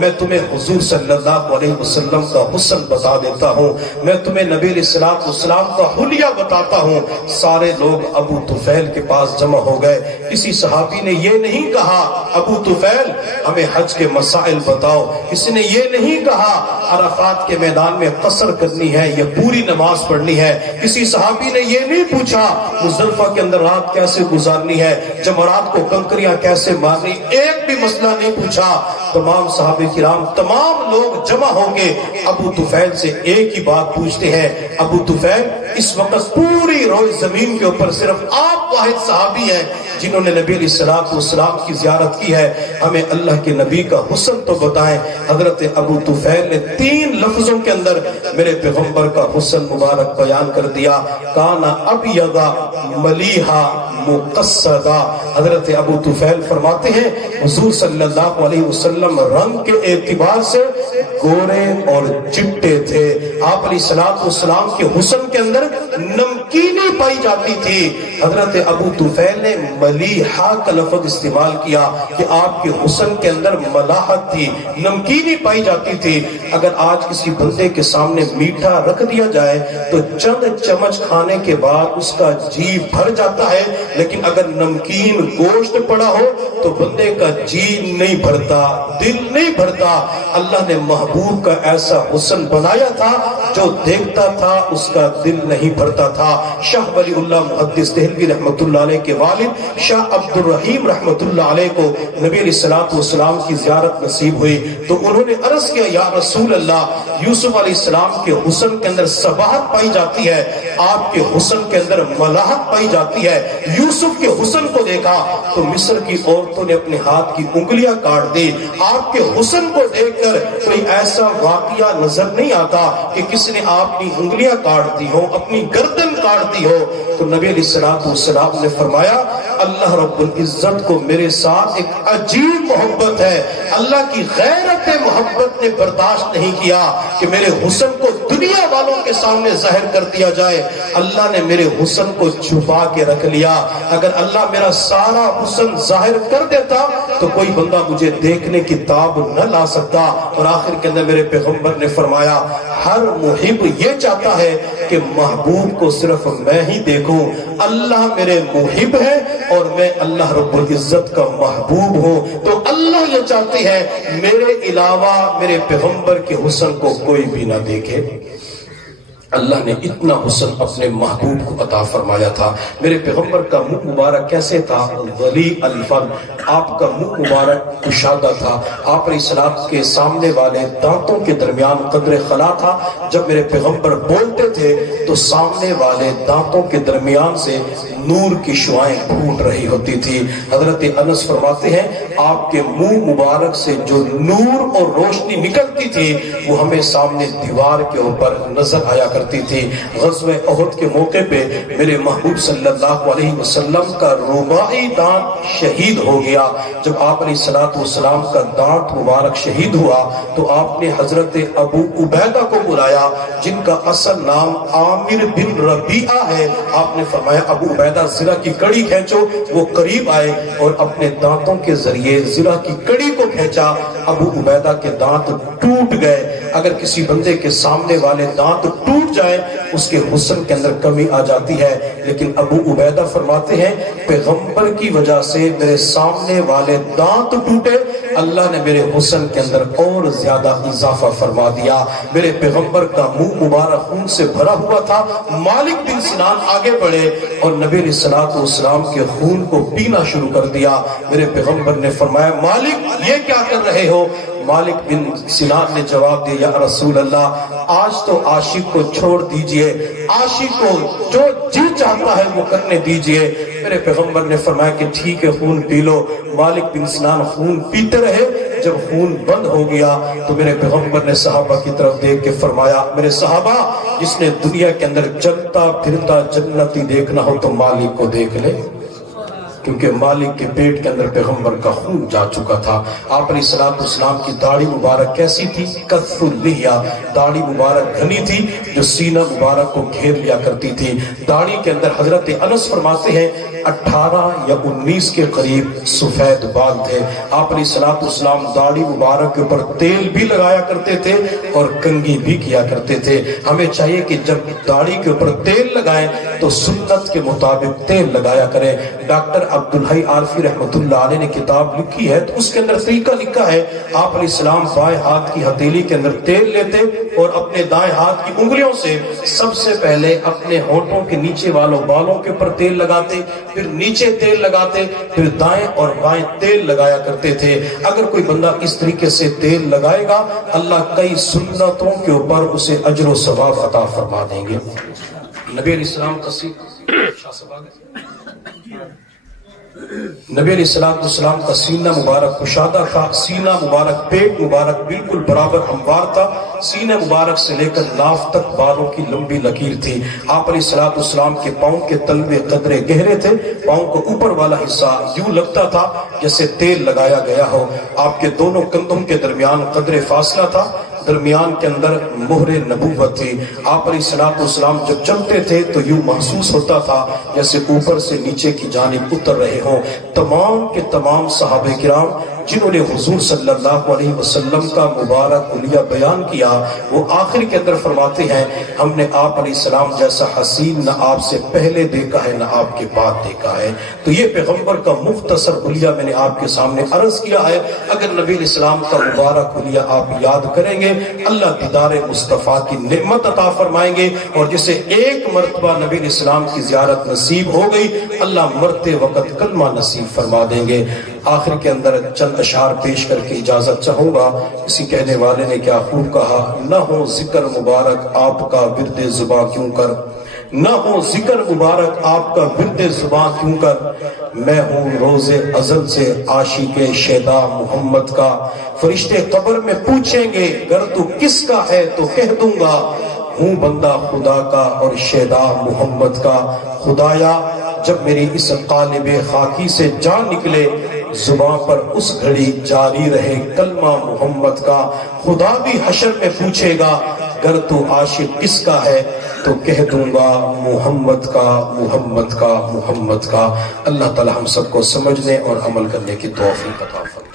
میں تمہیں حضور صلی اللہ علیہ وسلم کا حسن بتا دیتا ہوں، میں تمہیں نبی علیہ السلام کا حلیہ بتاتا ہوں۔ سارے لوگ ابو طفیل کے پاس جمع ہو گئے۔ کسی صحابی نے یہ نہیں کہا ابو طفیل ہمیں حج کے مسائل بتاؤ، کسی نے یہ نہیں کہا عرفات کے میدان میں قصر کرنی ہے یا پوری نماز پڑھنی ہے، کسی صحابی نے یہ نہیں پوچھا مزدلفہ کے اندر رات کیسے گزارنی ہے، جمرات کو کنکریاں کیسے مارنی، ایک بھی مسئلہ نہیں پوچھا۔ تمام صحابہ کرام تمام لوگ جمع ہو کے ابو طفیل سے ایک ہی بات پوچھتے ہیں، ابو طفیل اس وقت پوری روئے زمین کے اوپر صرف آپ واحد صحابی ہیں جنہوں نے نبی علیہ السلام کی زیارت کی ہے، ہمیں اللہ کے نبی کا حسن تو بتائیں۔ حضرت ابو طفیل نے 3 لفظوں کے اندر میرے پیغمبر کا حسن مبارک بیان کر دیا، کانا ابیضا ملیحا مقصدا۔ حضرت ابو طفیل فرماتے ہیں حضور صلی اللہ علیہ وسلم رنگ کے اعتبار سے گورے اور چٹے تھے۔ آپ علیہ السلام کے حسن کے اندر نمکینی پائی جاتی تھی، حضرت ابو طفیل نے ملیحہ کا لفظ استعمال کیا کہ آپ کے حسن کے اندر ملاحت تھی، نمکینی پائی جاتی تھی۔ اگر آج کسی بندے کے سامنے میٹھا رکھ دیا جائے تو چند چمچ کھانے کے بعد اس کا جی بھر جاتا ہے، لیکن اگر نمکین گوشت پڑا ہو تو بندے کا جی نہیں بھرتا، دل نہیں بھرتا۔ اللہ نے محبوب کا ایسا حسن بنایا تھا جو دیکھتا تھا اس کا دل نہیں بھرتا تھا۔ شاہ ولی اللہ محدث دہلوی رحمت اللہ علیہ کے والد شاہ عبد الرحیم رحمت اللہ علیہ کو نبی علیہ السلام کی زیارت نصیب ہوئی تو انہوں نے عرض کیا، یا رسول اللہ، یوسف علیہ السلام کے حسن کے اندر صباحت پائی جاتی ہے، آپ کے حسن کے اندر ملاحت پائی جاتی ہے۔ یوسف کے حسن کو دیکھا تو مصر کی عورتوں نے اپنے ہاتھ کی انگلیاں کاٹ دی۔ آپ کے حسن کو دیکھ کر کوئی ایسا واقعہ نظر نہیں آتا کہ کسی نے آپ کی انگلیاں کاٹ دی ہو، اپنی گردن کاٹ دی ہو۔ تو نبی علیہ السلام نے فرمایا، اللہ رب العزت کو میرے ساتھ ایک عجیب محبت ہے، اللہ کی غیرت محبت نے برداشت نہیں کیا کہ میرے حسن کو دنیا والوں کے سامنے ظاہر کر دیا جائے۔ اللہ نے میرے حسن کو چھپا کے رکھ لیا۔ اگر اللہ میرا سارا حسن ظاہر کر دیتا تو کوئی بندہ مجھے دیکھنے کی تاب نہ لا سکتا۔ اور آخر کے اندر میرے پیغمبر نے فرمایا، ہر محب یہ چاہتا ہے کہ محبوب کو صرف میں ہی دیکھوں۔ اللہ میرے محب ہے اور میں اللہ رب العزت کا محبوب ہوں، تو اللہ یہ چاہتی ہے میرے علاوہ میرے پیغمبر کے حسن کو کوئی بھی نہ دیکھے۔ اللہ نے اتنا حسن اپنے محبوب کو عطا فرمایا تھا۔ میرے پیغمبر کا منہ مبارک کیسے تھا؟ ولی الفم، آپ کا منہ مبارک کشادہ تھا۔ آپ علیہ السلام کے سامنے والے دانتوں کے درمیان قدر خلا تھا۔ جب میرے پیغمبر بولتے تھے تو سامنے والے دانتوں کے درمیان سے نور کی شعائیں پھوٹ رہی ہوتی تھی۔ حضرت انس فرماتے ہیں، آپ کے منہ مبارک سے جو نور اور روشنی نکلتی تھی وہ ہمیں سامنے دیوار کے اوپر نظر آیا کرتی تھی۔ غزوہ احد کے موقع پہ میرے محبوب صلی اللہ علیہ وسلم کا رباعی دانت شہید ہو گیا۔ جب آپ علیہ السلام کا دانت مبارک شہید ہوا تو آپ نے حضرت ابو عبیدہ کو بلایا جن کا اصل نام عامر بن ربیعہ ہے۔ آپ نے فرمایا، ابو عبیدہ زرہ کی کڑی کھینچو۔ وہ قریب آئے اور اپنے دانتوں کے ذریعے زرہ کی کڑی کو کھینچا۔ ابو عبیدہ کے دانت ٹوٹ گئے۔ اگر کسی بندے کے سامنے والے دانت ٹوٹ جائے اس کے حسن کے اندر کمی آ جاتی ہے، لیکن ابو عبیدہ فرماتے ہیں پیغمبر کی وجہ سے میرے سامنے والے دانت ٹوٹے، اللہ نے میرے حسن کے اندر اور زیادہ اضافہ فرما دیا۔ میرے پیغمبر کا منہ مبارک خون سے بھرا ہوا تھا۔ مالک بن سنان آگے بڑھے اور نبی علیہ السلام کے خون کو پینا شروع کر دیا۔ میرے پیغمبر نے فرمایا، مالک یہ کیا کر رہے ہو؟ مالک بن سنان نے جواب دیا، یا رسول اللہ، آج تو عاشق کو چھوڑ دیجئے، عاشق کو جو جی چاہتا ہے وہ کرنے دیجئے۔ میرے پیغمبر نے فرمایا کہ ٹھیک ہے، خون پی لو۔ مالک بن سنان خون پیتے رہے۔ جب خون بند ہو گیا تو میرے پیغمبر نے صحابہ کی طرف دیکھ کے فرمایا، میرے صحابہ، جس نے دنیا کے اندر چلتا پھرتا جنتی دیکھنا ہو تو مالک کو دیکھ لے، کیونکہ مالک کے پیٹ کے اندر پیغمبر کا خون جا چکا تھا۔ آپ علیہ السلام کی داڑھی مبارک کیسی تھی؟ کث اللحیہ، داڑھی مبارک گھنی تھی جو سینہ مبارک کو گھیر لیا کرتی تھی۔ داڑھی کے اندر حضرت انس فرماتے ہیں 18 یا 19 کے قریب سفید بال تھے۔ آپ علیہ السلام داڑھی مبارک کے اوپر تیل بھی لگایا کرتے تھے اور کنگھی بھی کیا کرتے تھے۔ ہمیں چاہیے کہ جب داڑھی کے اوپر تیل لگائیں تو سنت کے مطابق تیل لگایا کریں۔ ڈاکٹر عبدالحی عارفی رحمت اللہ علیہ نے کتاب لکھی ہے تو اس کے اندر طریقہ لکھا ہے، آپ علیہ السلام بائیں ہاتھ کی ہتھیلی کے اندر تیل لیتے اور اپنے دائیں ہاتھ کی انگلیوں سے سب سے پہلے اپنے ہونٹوں کے نیچے والوں بالوں کے اوپر تیل لگاتے، پھر نیچے تیل لگاتے، پھر دائیں اور بائیں تیل لگایا کرتے تھے۔ اگر کوئی بندہ اس طریقے سے تیل لگائے گا اللہ کئی سنتوں کے اوپر اسے اجر و ثواب عطا فرما دیں گے۔ نبی علیہ السلام نبی علیہ السلام کا سینہ مبارک کشادہ تھا، سینہ مبارک پیٹ مبارک بالکل برابر ہموار تھا، سینہ مبارک سے لے کر ناف تک بالوں کی لمبی لکیر تھی۔ آپ علیہ السلام کے پاؤں کے تلوے قدرے گہرے تھے، پاؤں کو اوپر والا حصہ یوں لگتا تھا جیسے تیل لگایا گیا ہو۔ آپ کے دونوں کندھوں کے درمیان قدرے فاصلہ تھا، درمیان کے اندر مہر نبوت تھی۔ آپ علیہ الصلوۃ والسلام جب چلتے تھے تو یوں محسوس ہوتا تھا جیسے اوپر سے نیچے کی جانب اتر رہے ہوں۔ تمام کے تمام صحابہ کرام جنہوں نے حضور صلی اللہ علیہ وسلم کا مبارک حلیہ بیان کیا، وہ آخر کے اندر فرماتے ہیں ہم نے آپ علیہ السلام جیسا حسین نہ آپ سے پہلے دیکھا ہے نہ آپ کے بعد دیکھا ہے۔ تو یہ پیغمبر کا مختصر حلیہ میں نے آپ کے سامنے عرض کیا ہے۔ اگر نبی علیہ السلام کا مبارک حلیہ آپ یاد کریں گے، اللہ دیدار مصطفیٰ کی نعمت عطا فرمائیں گے، اور جسے ایک مرتبہ نبی علیہ السلام کی زیارت نصیب ہو گئی، اللہ مرتے وقت کلمہ نصیب فرما دیں گے۔ آخر کے اندر چند اشعار پیش کر کے اجازت چاہوں گا۔ کسی کہنے والے نے کیا خوب کہا، نہ ہو ذکر مبارک آپ کا ورد زباں کیوں کر، نہ ہو ذکر مبارک آپ کا ورد زباں کیوں کر، میں ہوں روز ازل سے عاشق شیدا محمد کا، فرشتے قبر میں پوچھیں گے گر تو کس کا ہے تو کہہ دوں گا، ہوں بندہ خدا کا اور شیدا محمد کا۔ خدایا جب میری اس قالب خاکی سے جان نکلے، زباں پر اس گھڑی جاری رہے کلمہ محمد کا، خدا بھی حشر میں پوچھے گا گر تو عاشق کس کا ہے تو کہہ دوں گا محمد کا محمد کا محمد کا۔ اللہ تعالی ہم سب کو سمجھنے اور عمل کرنے کی توفیق عطا فرمائے۔